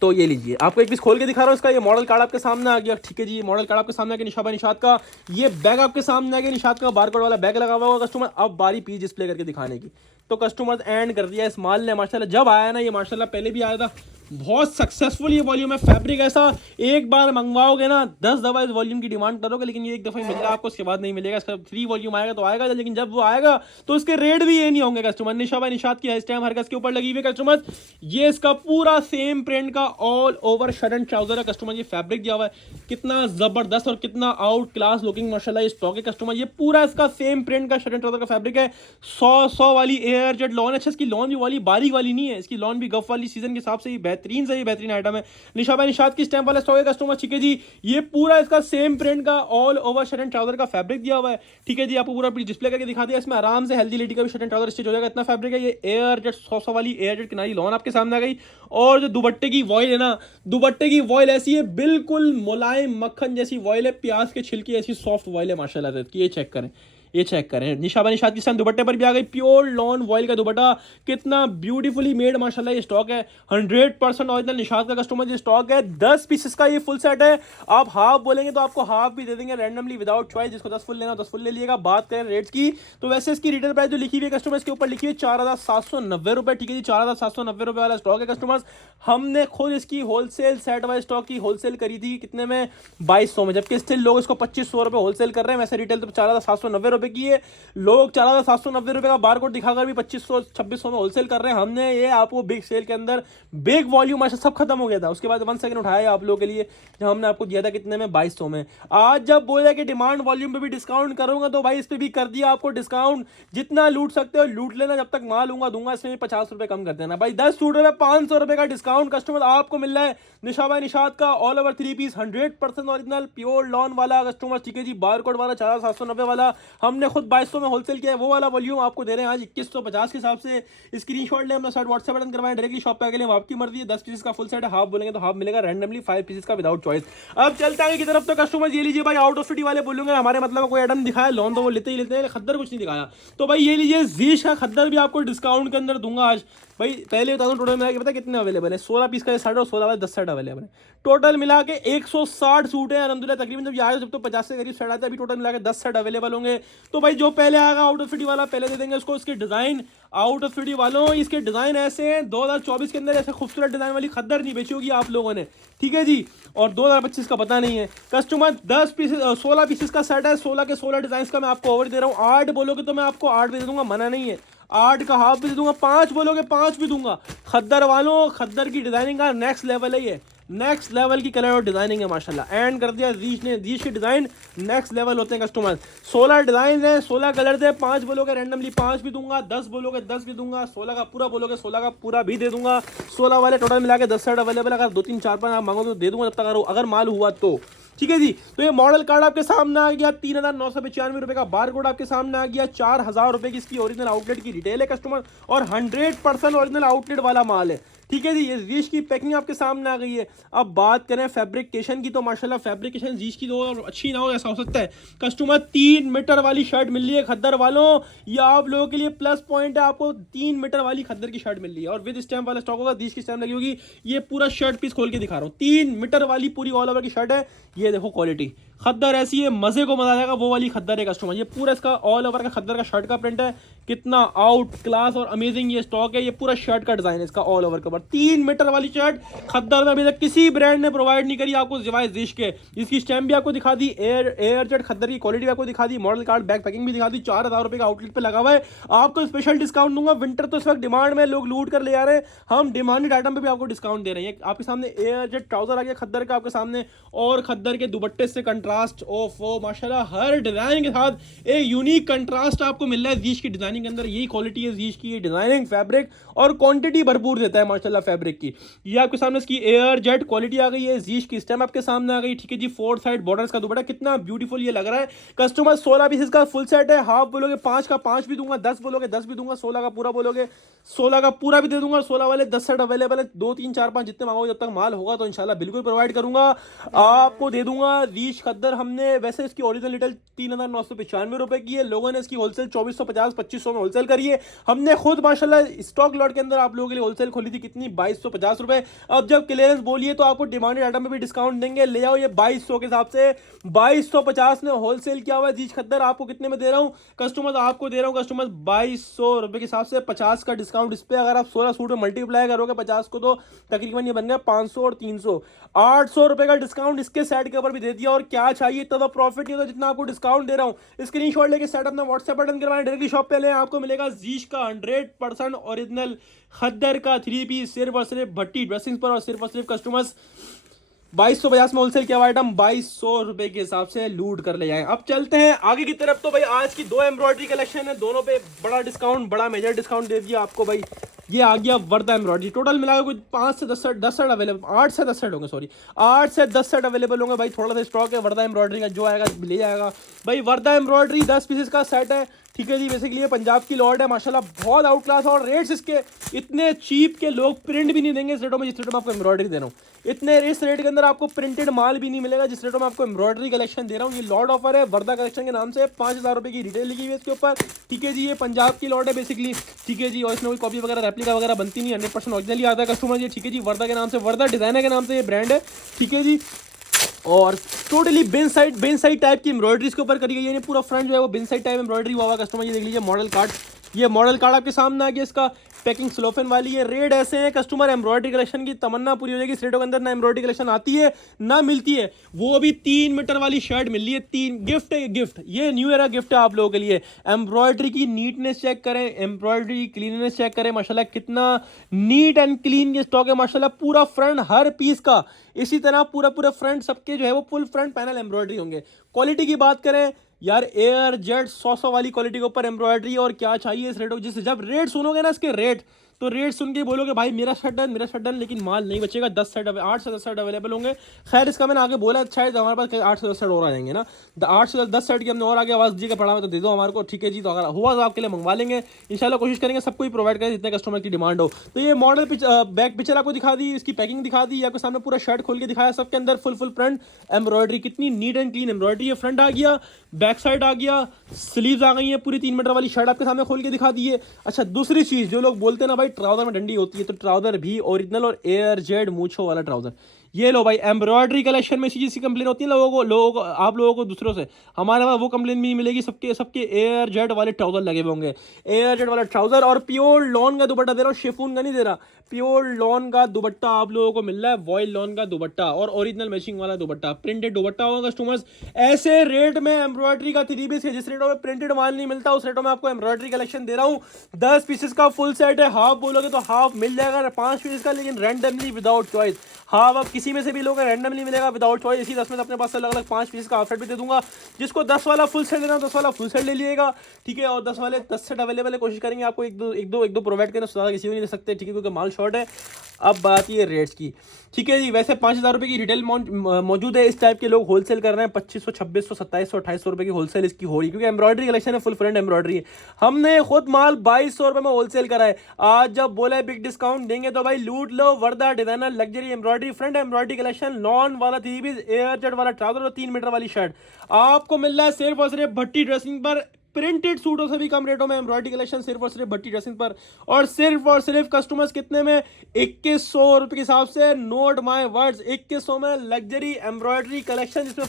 तो ये लीजिए आपको एक पीस खोल के दिखा रहा हूँ इसका। ये मॉडल कार्ड आपके सामने आ गया। ठीक है जी, ये मॉडल कार्ड आपके सामने आ गया निशा भाई निशाद का। ये बैग आपके सामने आ गया निशाद का, बारकोड वाला बैग लगा हुआ होगा कस्टमर। अब बारी पीस डिस्प्ले करके दिखाने की, तो कस्टमर एंड कर दिया इस माल ने माशाल्लाह। जब आया ना ये माशाल्लाह, पहले भी आया था, बहुत सक्सेसफुल ये वॉल्यूम है। फैब्रिक ऐसा एक बार मंगवाओगे ना 10 दफ़ा इस वॉल्यूम की डिमांड करोगे, लेकिन ये एक दफ़ा ही मिल रहा है आपको, उसके बाद नहीं मिलेगा। इसका 3 वॉल्यूम आएगा तो आएगा, लेकिन जब वो आएगा तो उसके रेट भी ये नहीं होंगे कस्टमर। निशा भाई निशाद की इस टाइम हर के ऊपर लगी हुई है कस्टमर। ये इसका पूरा सेम प्रिंट का all over shirt and trouser है कस्टमर। ये फैब्रिक दिया हुआ है, कितना जबरदस्त और कितना आउट क्लास लुकिंग माशाल्लाह ये स्टॉक है कस्टमर। ये पूरा इसका सेम प्रिंट का शर्ट एंड ट्राउजर का फैब्रिक है। 100 वाली एयर जेट लॉन। अच्छा इसकी लॉन भी वाली बारीक वाली नहीं है, इसकी लॉन भी गफ वाली, सीजन के हिसाब से ये बेहतरीन से, ये बेहतरीन आइटम है। निशा भाई निशाद की स्टैंप वाला स्टॉक है कस्टमर। ठीक है जी, ये पूरा इसका सेम प्रिंट का all over shirt and trouser का फैब्रिक दिया हुआ है। ठीक है जी, आपको पूरा डिस्प्ले करके दिखा दिया। इसमें आराम से हेल्दी लेडी का भी शर्ट एंड ट्राउजर स्टिच हो जाएगा, इतना फैब्रिक है। ये एयर जेट 100 वाली एयर जेट किनारी लॉन आपके सामने आ गई। और जो दुपट्टे की वॉइल है ना, दुपट्टे की वॉइल ऐसी है बिल्कुल मुलायम मक्खन जैसी वॉइल है, प्याज के छिलके ऐसी सॉफ्ट वॉइल है माशाल्लाह से। ये चेक करें, ये चेक करें। निशा भाई निशाद की स्टैंप दुपट्टे पर भी आ गई, प्योर लॉन वॉइल का दुपट्टा, कितना ब्यूटीफुली मेड माशाल्लाह ये स्टॉक है। 100% ओरिजिनल निशाद का कस्टमर ये स्टॉक है। 10 पीसेस का ये फुल सेट है। आप हाफ बोलेंगे तो आपको हाफ भी दे देंगे रैंडमली विदाउट चॉइस। जिसको 10 फुल लेना 10 फुल ले लिएगा। बात करें रेट्स की, तो वैसे इसकी रिटेल प्राइस जो लिखी हुई है कस्टमर्स के ऊपर लिखी हुई है 4790 रुपए। ठीक है जी, 4790 रुपए वाला स्टॉक है कस्टमर्स। हमने खुद इसकी होलसेल सेट वाइज स्टॉक की होलसेल करी थी कितने में, 2200 में, जबकि स्टिल लोग इसको 2500 रुपए होलसेल कर रहे हैं। वैसे रिटेल तो 4790 रुपए की है, लोग 4790 रुपए का बारकोड दिखाकर भी 2500-2600 में होलसेल कर रहे हैं। हमने ये आपको बिग सेल के अंदर बिग वॉल्यूम अच्छा सब खत्म हो गया था, उसके बाद 1 सेकंड उठाया आप लोगों के लिए, जब हमने आपको दिया था कितने में, 2200 में। आज जब बोला कि डिमांड वॉल्यूम पे भी डिस्काउंट करूंगा, तो भाई इस पे भी कर दिया आपको डिस्काउंट। जितना लूट सकते हो लूट लेना, जब तक माल दूंगा इसमें 50 रुपए कम कर देना भाई। 10 सूट में 500 रुपए का डिस्काउंट कस्टमर आपको मिल रहा है। निशा भाई निशाद का all over 3 piece 100% original pure lawn वाला कस्टमर। ठीक है जी, बारकोड वाला 4790 वाला हमने खुद 2200 में होलसेल किया है। वो वाला वॉल्यूम आपको दे रहे हैं आज 2150 के हिसाब से। स्क्रीनशॉट ले अपना शर्ट व्हाट्सएप बटन करवाएं, डायरेक्टली शॉप पे आके लें, आपकी मर्जी है। 10 पीसेस का फुल सेट है, हाफ बोलेंगे तो हाफ मिलेगा, रैंडमली 5 पीसेस का विदाउट चॉइस। अब चलते आगे की तरफ। तो कस्टमर ये लीजिए भाई, आउट ऑफ सिटी वाले बोलूंगे हमारे मतलब कोई आइटम दिखाया, लोन तो वो लेते ही लेते हैं, खद्दर कुछ नहीं दिखाया। तो भाई ये लीजिए जीश का खद्दर भी आपको डिस्काउंट के अंदर दूंगा आज। भाई पहले बता दूं टोटल मिला के पता कितने अवेलेबल है, 16 पीस का सेट और 16 वाले 10 सेट अवेलेबल है। टोटल मिला के 160 सूट है अलहमदुलिल्लाह। तकरीबन जब आए जब तो 50 से करीब सेट आते हैं, अभी टोटल मिला के 10 सेट अवेलेबल होंगे। तो भाई जो पहले आएगा आउट ऑफ सिटी वाला पहले दे देंगे उसको। इसके डिजाइन आउट ऑफ सिटी वालों, इसके डिजाइन ऐसे हैं 2024 के अंदर ऐसे खूबसूरत डिजाइन वाली खद्दर नहीं बेची होगी आप लोगों ने। ठीक है जी, और 2025 का पता नहीं है। कस्टमर 10 पीसेस 16 पीसेस का सेट है, 16 के 16 डिजाइन का मैं आपको ओवर दे रहा हूँ। 8 बोलोगे तो मैं आपको 8 भी दे दूंगा, मना नहीं है। 8 का हाफ भी दे दूंगा, 5 बोलोगे 5 भी दूंगा। खद्दर वालों, खद्दर की डिजाइनिंग का नेक्स्ट लेवल है ये। नेक्स्ट लेवल की कलर और डिजाइनिंग है माशाल्लाह, एंड कर दिया रीच ने। रीच के डिजाइन नेक्स्ट लेवल होते हैं कस्टमर। 16 डिजाइन है, 16 कलर है, 5 बोलोगे रैंडमली 5 भी दूंगा, 10 बोलोगे 10 भी दूंगा, 16 का पूरा बोलोगे 16 का पूरा भी दे दूंगा। 16 वाले टोटल मिला के 10 सेट अवेलेबल, अगर 2 3 4 5 आप मांगो तो दे दूंगा जब तक अगर माल हुआ तो, ठीक है जी। तो ये मॉडल कार्ड आपके सामने आ गया, 3,995 रुपए का बार कोड आपके सामने आ गया, 4,000 रुपए की इसकी ओरिजिनल आउटलेट की रिटेल है कस्टमर, और 100% ओरिजिनल आउटलेट वाला माल है, ठीक है जी। ये जीश की पैकिंग आपके सामने आ गई है। अब बात करें फैब्रिकेशन की, तो माशाल्लाह फैब्रिकेशन जीश की तो और अच्छी ना हो ऐसा हो सकता है कस्टमर। 3 मीटर वाली शर्ट मिल रही है खद्दर वालों, ये आप लोगों के लिए प्लस पॉइंट है, आपको 3 मीटर वाली खद्दर की शर्ट मिल रही है और विद स्टैम्प वाला स्टॉक होगा, जीश की स्टैम्प लगी होगी। ये पूरा शर्ट पीस खोल के दिखा रहा हूँ, 3 मीटर वाली पूरी ऑल ओवर की शर्ट है। ये देखो क्वालिटी, खद्दर ऐसी है मजे को मजा आ जाएगा, वो वाली खद्दर है कस्टमर। ये पूरा इसका ऑल ओवर का खद्दर का शर्ट का प्रिंट है, कितना आउट क्लास और अमेजिंग ये स्टॉक है। ये पूरा शर्ट का डिजाइन है इसका ऑल ओवर कवर, 3 मीटर वाली शर्ट खद्दर में अभी तक किसी ब्रांड ने प्रोवाइड नहीं करी आपको सिवाय जीश के। इसकी स्टैम्प भी आपको दिखा दी, एयर जेट खद्दर की क्वालिटी भी आपको दिखा दी, मॉडल कार्ड बैक पैकिंग भी दिखा दी, 4,000 रुपए का आउटलेट पे लगा हुआ है। आपको स्पेशल डिस्काउंट दूंगा, विंटर तो इस वक्त डिमांड में लोग लूट कर ले आ रहे हैं, हम डिमांडेड आइटम पे भी आपको डिस्काउंट दे रहे हैं। आपके सामने एयर जेट ट्राउजर आ गया खद्दर का आपके सामने, और खद्दर के दुपट्टे से कंट्रास्ट ऑफ माशाल्लाह हर डिजाइन के साथ एक यूनिक कंट्रास्ट आपको मिल रहा है जीश की डिजाइनिंग के अंदर। यही क्वालिटी है जीश की, डिजाइनिंग फैब्रिक और क्वांटिटी भरपूर देता है माशाल्लाह फैब्रिक की। ये आपके सामने इसकी एयर जेट क्वालिटी आ गई है, जीश की स्टैम्प आपके सामने आ गई, ठीक है जी। 4 साइड बॉर्डर्स का दुपट्टा कितना ब्यूटीफुल ये लग रहा है कस्टमर। 16 पीसेस का फुल सेट है, हाफ बोलोगे 5 का 5 भी दूंगा, 10 बोलोगे 10 भी दूंगा, 16 का पूरा बोलोगे 16 का पूरा भी दे दूंगा। 16 वाले 10 सेट अवेलेबल है, 2 3 4 5 जितने मांगोगे जब तक माल होगा तो इंशाल्लाह बिल्कुल प्रोवाइड करूंगा, आपको दे दूंगा। रीच खद्दर हमने वैसे इसकी ओरिजिनल रिटेल 3,995 रुपए की है, लोगों ने इसकी होलसेल 2450 2500 में होलसेल करी है। हमने खुद माशाल्लाह स्टॉक लॉट के अंदर आप लोगों के लिए होलसेल खोली थी, कितनी 2250 रुपए। अब जब क्लियरेंस बोलिए तो आपको डिमांडेड आइटम में भी डिस्काउंट देंगे, ले आओ। ये 2200 के हिसाब से 2250 ने होलसेल किया हुआ है जीश खद्दर। आपको कितने में दे रहा हूँ कस्टमर, आपको दे रहा हूँ कस्टमर 2200 रुपए के हिसाब से 50 का डिस्काउंट इस पे। अगर आप 16 सूट में मल्टीप्लाई करोगे 50 को तो तकरीबन ये बन गया 500 और 300, 800 रुपए का डिस्काउंट इसके सेट के ऊपर भी दे दिया। और क्या चाहिए, तो प्रॉफिट नहीं होता जितना आपको डिस्काउंट दे रहा हूँ। स्क्रीनशॉट लेके सेट अपना व्हाट्सएप बटन करवाएं, डायरेक्टली शॉप पे ले, आपको मिलेगा जीश का 100% ओरिजिनल खद्दर का 3 पीस सिर्फ और सिर्फ भट्टी ड्रेसिंग पर, और सिर्फ कस्टमर्स 2250 में होलसेल किया हुआ आइटम 2200 रुपए के हिसाब से लूट कर ले जाएं। अब चलते हैं आगे की तरफ। तो भाई आज की 2 एम्ब्रॉयडरी कलेक्शन है, दोनों पे बड़ा डिस्काउंट, बड़ा मेजर डिस्काउंट दे दिया आपको भाई। ये आ गया वर्दा एम्ब्रॉयडरी, टोटल मिलाकर कुछ 5 से 10 सेट अवेलेबल, 8 से 10 सेट होंगे, सॉरी 8 से 10 सेट अवेलेबल होंगे भाई। थोड़ा सा स्टॉक है वर्दा एम्ब्रॉयडरी का, जो आएगा ले जाएगा भाई। वर्दा एम्ब्रॉयडरी 10 पीसेस का सेट है, ठीक है जी। बेसिकली ये पंजाब की लॉट है माशाल्लाह, बहुत आउट क्लास, और रेट्स इसके इतने चीप के लोग प्रिंट भी नहीं देंगे इस रेटों में जिस रेटों में आपको एम्ब्रॉयडरी दे रहा हूँ। इतने इस रेट के अंदर आपको प्रिंटेड माल भी नहीं मिलेगा जिस रेटों में आपको एम्ब्रॉयडरी कलेक्शन दे रहा हूँ। ये लॉट ऑफर है वर्दा कलेक्शन के नाम से, 5000 रुपए की रिटेल लिखी हुई है इसके ऊपर, ठीक है जी। ये पंजाब की लॉट है बेसिकली, ठीक है जी, और इसमें कोई कॉपी वगैरह रेप्लिका वगैरह बनती नहीं, 100% ओरिजिनली आता है कस्टमर ये, ठीक है जी। वर्दा के नाम से, वर्दा डिजाइनर के नाम से ये ब्रांड है, ठीक है जी। और टोटली बिन साइड टाइप की एम्ब्रॉयडरी इसके ऊपर करी गई है, पूरा फ्रंट जो है वो बिन साइड टाइप एम्ब्रॉयडरी हुआ हुआ कस्टमर। ये देख लीजिए मॉडल कार्ड, ये मॉडल कार्ड आपके सामने आ गया, इसका पैकिंग स्लोफन वाली है। रेट ऐसे हैं कस्टमर, एम्ब्रॉयडरी कलेक्शन की तमन्ना पूरी हो जाएगी। इस रेटों के अंदर ना एम्ब्रॉयडरी कलेक्शन आती है ना मिलती है, वो भी 3 मीटर वाली शर्ट मिल रही है। 3 गिफ्ट है, गिफ्ट, ये न्यू ईयर गिफ्ट है आप लोगों के लिए। एम्ब्रॉयडरी की नीटनेस चेक करें, एम्ब्रॉयडरी क्लीननेस चेक करें माशाल्लाह, कितना नीट एंड क्लीन ये स्टॉक है माशाल्लाह। पूरा फ्रंट हर पीस का इसी तरह पूरा फ्रंट सबके जो है वो फुल फ्रंट पैनल एम्ब्रॉयडरी होंगे। क्वालिटी की बात करें यार, एयर जेट 100 वाली क्वालिटी के ऊपर एम्ब्रॉयडरी, और क्या चाहिए इस रेट। जिस जब रेट सुनोगे ना इसके रेट, तो रेट सुन के बोलोगे भाई मेरा शर्ट डन, लेकिन माल नहीं बचेगा। 8 से 10 सेट अवेलेबल होंगे। खैर इसका मैंने आगे बोला, शायद हमारे पास 8 से 10 सेट और आ जाएंगे ना, 8 से 10 सेट की हमने और आगे आवाज़ दी का पड़ा हुआ, तो दे दो हमारे को, ठीक है जी। तो अगर हुआ तो आपके लिए मंगवा लेंगे इंशाल्लाह, कोशिश करेंगे सबको ही प्रोवाइड करें जितने कस्टमर की डिमांड हो। तो ये मॉडल बैक पिक्चर आपको दिखा दी, इसकी पैकिंग दिखा दी, आपके सामने पूरा शर्ट खोल के दिखाया, सबके अंदर फुल फ्रंट एम्ब्रॉयडरी, कितनी नीट एंड क्लीन एम्ब्रॉयडरी है। फ्रंट आ गया, बैक साइड आ गया, स्लीव्स आ गई है, पूरी 3 मीटर वाली शर्ट आपके सामने खोल के दिखा दी है। अच्छा दूसरी चीज़, जो लोग बोलते हैं ना भाई ट्राउजर में डंडी होती है, तो ट्राउजर भी ओरिजिनल और एयर जेड मूछो वाला ट्राउजर, ये लो भाई। एम्ब्रॉयडरी कलेक्शन में इसी चीज़ की कंप्लेन होती है लोगों को आप लोगों को दूसरों से, हमारे पास वो कंप्लेन भी नहीं मिलेगी। सबके एयर जेड वाले ट्राउजर लगे हुए होंगे, एयर जेड वाला ट्राउजर, और प्योर लॉन का दुपट्टा दे रहा हूँ, शिफॉन का नहीं दे रहा, प्योर लॉन का दुपट्टा आप लोगों को मिल रहा है, वॉयल लॉन का दुपट्टा और ओरिजिनल मैचिंग वाला दुपट्टा, प्रिंटेड दुपट्टा होगा कस्टमर्स। ऐसे रेट में एम्ब्रॉयडरी का 3 पीस है, जिस रेटों में प्रिंटेड माल नहीं मिलता उस रेटों में आपको एम्ब्रॉयडरी कलेक्शन दे रहा हूँ। 10 पीसेस का फुल सेट है, हाफ बोलोगे तो हाफ मिल जाएगा 5 पीसेस का, लेकिन रैंडमली विदाउट चॉइस हाफ आप किसी इसी में से भी लोग रैंडमली मिलेगा विदाउट चॉइस। इसी 10 में से अपने पास अलग अलग 5 पीस का आउटफिट भी दे दूंगा। जिसको 10 वाला फुल सेट लेना 10 वाला फुल सेट ले लिएगा, ठीक है। और 10 सेट अवेलेबल है, कोशिश करेंगे आपको एक दो प्रोवाइड करना, ज़्यादा किसी को नहीं दे सकते, ठीक है, क्योंकि माल शॉर्ट है। अब बात ये रेट्स की, ठीक है जी। वैसे 5,000 रुपये की रिटेल मौजूद है। इस टाइप के लोग होलसेल कर रहे हैं 2500, 2600, 2700, 2800 रुपये की होलसेल इसकी हो रही है, क्योंकि एम्ब्रॉयडरी कलेक्शन है, फुल फ्रंट एम्ब्रॉयडरी है। हमने खुद माल 2200 रुपये में होलसेल करा है। आज जब बोला है बिग डिस्काउंट देंगे तो भाई लूट लो। Warda designer luxury embroidery front embroidery collection, lawn वाला 3 पीस, एयर जेट वाला ट्राउजर और 3 मीटर वाली शर्ट आपको मिल रहा है सिर्फ और सिर्फ भट्टी ड्रेसिंग पर। प्रिंटेड सूटों से भी कम रेटों में एम्ब्रॉयडरी कलेक्शन सिर्फ और सिर्फ भट्टी ड्रेसिंग पर। और सिर्फ कस्टमर्स कितने में? 2100 रुपये के हिसाब से। नोट माय वर्ड्स, 2100 में लग्जरी एम्ब्रॉयडरी कलेक्शन, जिसमें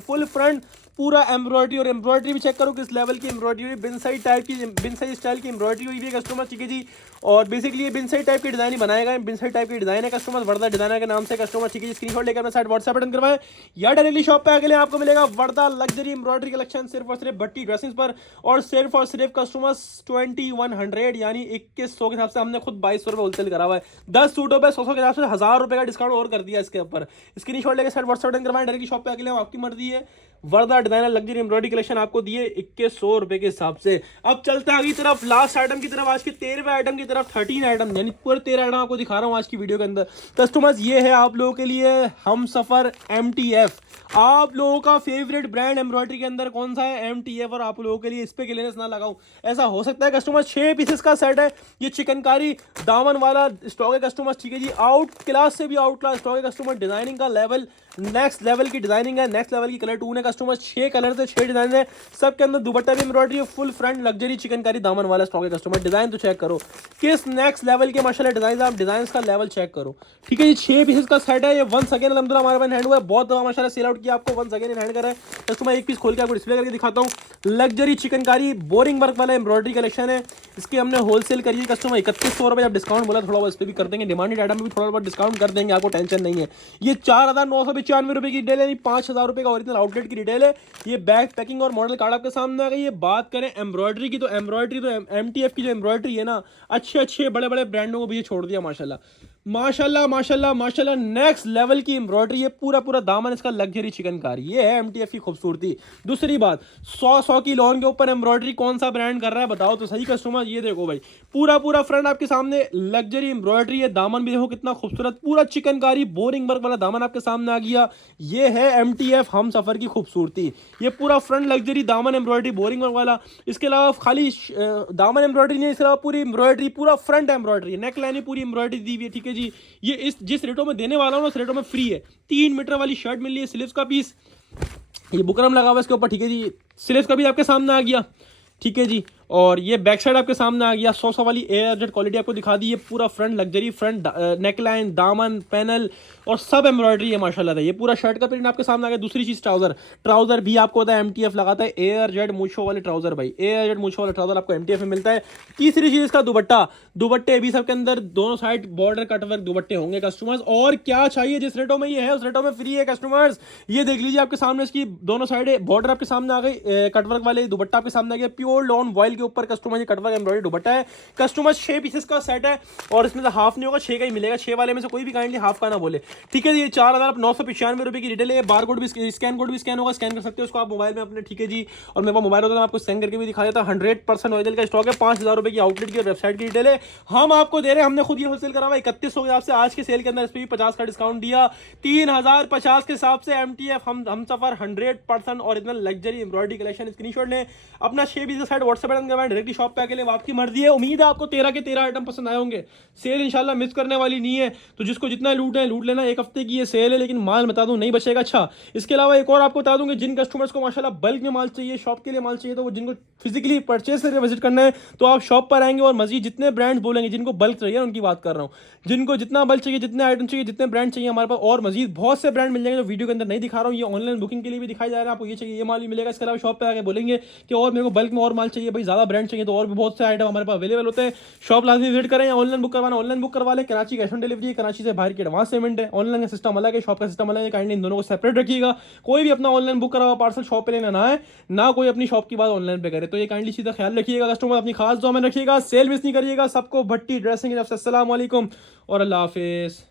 फुल फ्रंट पूरा एम्ब्रॉयडरी। और एम्ब्रॉयडरी भी चेक करो किस लेवल की एम्ब्रॉयडरी हुई, बिन साइड स्टाइल की एम्ब्रॉयडरी हुई है कस्टमर, ठीक है जी। और बेसिकली ये बिन साइड टाइप की डिजाइन ही बनाएगा, बिन साइड टाइप की डिजाइन है कस्टमर, वर्दा डिजाइनर के नाम से कस्टमर, ठीक है जी। स्क्रीनशॉट लेकर अपना साइड व्हाट्सएप बटन करवाएं या डायरेक्टली शॉप पे आके लिए आपको मिलेगा वर्दा लग्जरी एम्ब्रॉयडरी कलेक्शन सिर्फ और सिर्फ भट्टी ड्रेसिंग्स पर। और सिर्फ कस्टमर्स 2100 यानी 2100 के हिसाब से हमने खुद 2200 रुपये होलसेल करा हुआ है। 10 सूटों पे 100 के हिसाब से 1000 रुपये का डिस्काउंट और कर दिया इसके ऊपर। स्क्रीनशॉट लेकर साइड व्हाट्सएप बटन करवाएं, डायरेक्टली शॉप पे आके लिए, आपकी मर्जी है। वर्दा डिजाइनर लग्जरी एम्ब्रॉयडरी कलेक्शन आपको दिए 2100 रुपये के हिसाब से। अब चलते हैं आगे तरफ, लास्ट आइटम की तरफ, आज के 13वें आइटम की तरफ। 13 आइटम यानी पूरे 13 आइटम आपको दिखा रहा हूँ आज की वीडियो के अंदर। कस्टमर्स ये है आप लोगों के लिए हमसफर MTF। आप लोगों का फेवरेट ब्रांड एम्ब्रॉयडरी के अंदर कौन सा है? MTF। और आप लोगों के लिए इस पे क्लियरेंस ना लगाऊं, ऐसा हो सकता है कस्टमर। 6 पीसेस का सेट है ये, चिकनकारी दामन वाला स्टॉक है कस्टमर, ठीक है जी। आउट क्लास से भी आउट क्लास स्टॉक है कस्टमर। डिजाइनिंग का लेवल नेक्स्ट लेवल की डिजाइनिंग है, नेक्स्ट लेवल की कलर टून है कस्टमर। 6 कलर से 6 डिजाइन है, सबके अंदर दुपट्टा भी एम्ब्रॉयडरी है, फुल फ्रंट लग्जरी चिकनकारी दामन वाला स्टॉक है कस्टमर। डिजाइन तो चेक करो किस नेक्स्ट लेवल के माशाल्लाह डिजाइन, आप डिजाइन का लेवल चेक करो, ठीक है जी। 6 पीसेस का सेट है ये। वंस अगेन अलहमदुलिल्लाह हमारे पास हैंड हुआ है, बहुत दफा माशाल्लाह सेल आउट किया आपको, वंस अगेन इन हैंड करा है कस्टमर। एक पीस खोल के आपको डिस्प्ले करके दिखाता हूँ। लग्जरी चिकनकारी बोरिंग वर्क वाला एम्ब्रॉयडरी कलेक्शन है, इसकी हमने होलसेल करी है कस्टमर 3100 रुपये। जब डिस्काउंट बोला थोड़ा बहुत इस पर भी कर देंगे, डिमांडेड आइटम में भी थोड़ा बहुत डिस्काउंट कर देंगे, आपको टेंशन नहीं है। ये 4995 रुपये की डिटेल है, 5000 रुपये का ओरिजिनल आउटलेट की डिटेल है। ये बैग पैकिंग और मॉडल कार्ड आपके सामने आ गई है। बात करें एम्ब्रॉयडरी की, तो एम्ब्रॉयडरी तो MTF की जो एम्ब्रॉयडरी है ना, अच्छे बड़े बड़े ब्रांडों को भी ये छोड़ दिया माशाल्लाह। नेक्स्ट लेवल की एम्ब्रॉयडरी है, पूरा दामन इसका लग्जरी चिकनकारी, ये है MTF की खूबसूरती। दूसरी बात, 100 की लॉन के ऊपर एम्ब्रॉयडरी कौन सा ब्रांड कर रहा है बताओ तो सही कस्टमर। ये देखो भाई, पूरा फ्रंट आपके सामने लग्जरी एम्ब्रॉयडरी है। दामन भी देखो कितना खूबसूरत, पूरा चिकनकारी बोरिंग वर्क वाला दामन आपके सामने आ गया। ये है MTF हम सफर की खूबसूरती। ये पूरा फ्रंट लग्जरी दामन एम्ब्रॉयडरी बोरिंग वर्क वाला। इसके अलावा खाली दामन एम्ब्रॉयडरी नहीं, इसके अलावा पूरी एम्ब्रॉयडरी, पूरा फ्रंट एम्ब्रॉयडरी, नेक लाइन पूरी एम्ब्रॉयडरी दी हुई है, ठीक है जी। ये इस जिस रेटों में देने वाला हूँ उस रेटों में फ्री है। 3 मीटर वाली शर्ट मिल रही है, स्लीव्स का पीस, ये बुकरम लगा हुआ है इसके ऊपर, ठीक है जी। स्लीव्स का भी आपके सामने आ गया, ठीक है जी। और ये बैक साइड आपके सामने आ गया, 100 वाली एयर जेट क्वालिटी आपको दिखा दी है। पूरा फ्रंट लग्जरी, फ्रंट नेकलाइन, दामन, पैनल और सब एम्ब्रॉयडरी है माशाल्लाह। ये पूरा शर्ट का प्रिंट आपके सामने आ गया। दूसरी चीज ट्राउजर भी आपको होता है MTF लगाता है, एयर जेट मूछों वाले ट्राउजर भाई, एयर जेट मूछों वाला ट्राउजर आपको MTF में मिलता है। तीसरी चीज इसका दुपट्टे भी सबके अंदर दोनों साइड बॉर्डर कटवर्क दुपट्टे होंगे कस्टमर्स। और क्या चाहिए, जिस रेटों में ये है उस रेटों में फ्री है कस्टमर्स। ये देख लीजिए आपके सामने, इसकी दोनों साइड बॉर्डर आपके सामने आ गई, कटवर्क वाले दुपट्टा आपके सामने आ गया, प्योर लॉन वॉइल के ऊपर कस्टमर ये कटवर्क एम्ब्रॉयडरी दुपट्टा है कस्टमर। 6 पीसेस का सेट है और इसमें से हाफ नहीं होगा, 6 का ही मिलेगा। 6 वाले में से कोई भी काइंडली हाफ का ना बोले, ठीक है जी। 4995 रुपये की रिटेल है। बार कोड भी, स्कैन कोड भी स्कैन होगा, स्कैन कर सकते हो उसको आप मोबाइल में अपने, ठीक है जी। और मेरे पास मोबाइल होता है, मैं आपको स्कैन करके भी दिखा देता हूँ। 100% ओरिजिनल का स्टॉक है। 5000 रुपये की आउटलेट की वेबसाइट की डिटेल है, हम आपको दे रहे हैं। हमने खुद ये होलसेल करा हुआ 3100 के हिसाब से। आज के सेल के अंदर इस पर भी 50 का डिस्काउंट दिया, 3050 के हिसाब से। MTF हम सफर 100% original luxury embroidery collection. Screenshot लें, अपना 6 पीस साइड व्हाट्सएप बटन करवाएं, डायरेक्टली शॉप पे आके लिए, आपकी मर्जी है। उम्मीद है आपको 13 के 13 आइटम पसंद आए होंगे। सेल इंशाल्लाह मिस करने वाली नहीं है, तो जिसको जितना लूट है लूट लेना। 1 हफ्ते की ये सेल है, लेकिन माल बता दूं नहीं बचेगा। अच्छा, इसके अलावा एक और आपको बता दूं कि जिन कस्टमर्स को माशाल्लाह बल्क में माल चाहिए, शॉप के लिए माल चाहिए, तो वो जिनको फिजिकली परचेस करके विजिट करना है तो आप शॉप पर आएंगे और मजीद जितने ब्रांड्स बोलेंगे, जिनको बल्क चाहिए उनकी बात कर रहा हूँ, जिनको जितना बल्क चाहिए, जितने आइटम चाहिए, जितने ब्रांड चाहिए, हमारे पास और मजीद बहुत से ब्रांड मिल जाएंगे जो वीडियो के अंदर नहीं दिखा रहा हूँ। ये ऑनलाइन बुकिंग के लिए भी दिखाई जा रहा है, आपको ये चाहिए ये माल भी मिलेगा। इसके अलावा शॉप पे आके बोलेंगे कि और मेरे को बल्क में और माल चाहिए, भाई ज़्यादा ब्रांड चाहिए, तो और भी बहुत से आइटम हमारे पास अवेलेबल होते हैं। शॉप लाजमी विजिट करें या ऑनलाइन बुक करवाना ऑनलाइन बुक करवा लें। कराची कैश ऑन डिलीवरी है, कराची से बाहर की एडवांस पेमेंट है। ऑनलाइन का सिस्टम अलग है, शॉप का सिस्टम अलग है, काइंडली इन दोनों को सेपरेट रखिएगा। कोई भी अपना ऑनलाइन बुक करा हुआ पार्सल शॉप पे लेना ना है, ना कोई अपनी शॉप की बात ऑनलाइन पे करे, तो ये काइंडली चीज़ का ख्याल रखिएगा। कस्टमर अपनी खास दुआ में रखिएगा, सेल मिस नहीं करिएगा। सबको भट्टी ड्रेसिंग, अस्सलाम वालेकुम और अल्लाह हाफिज़।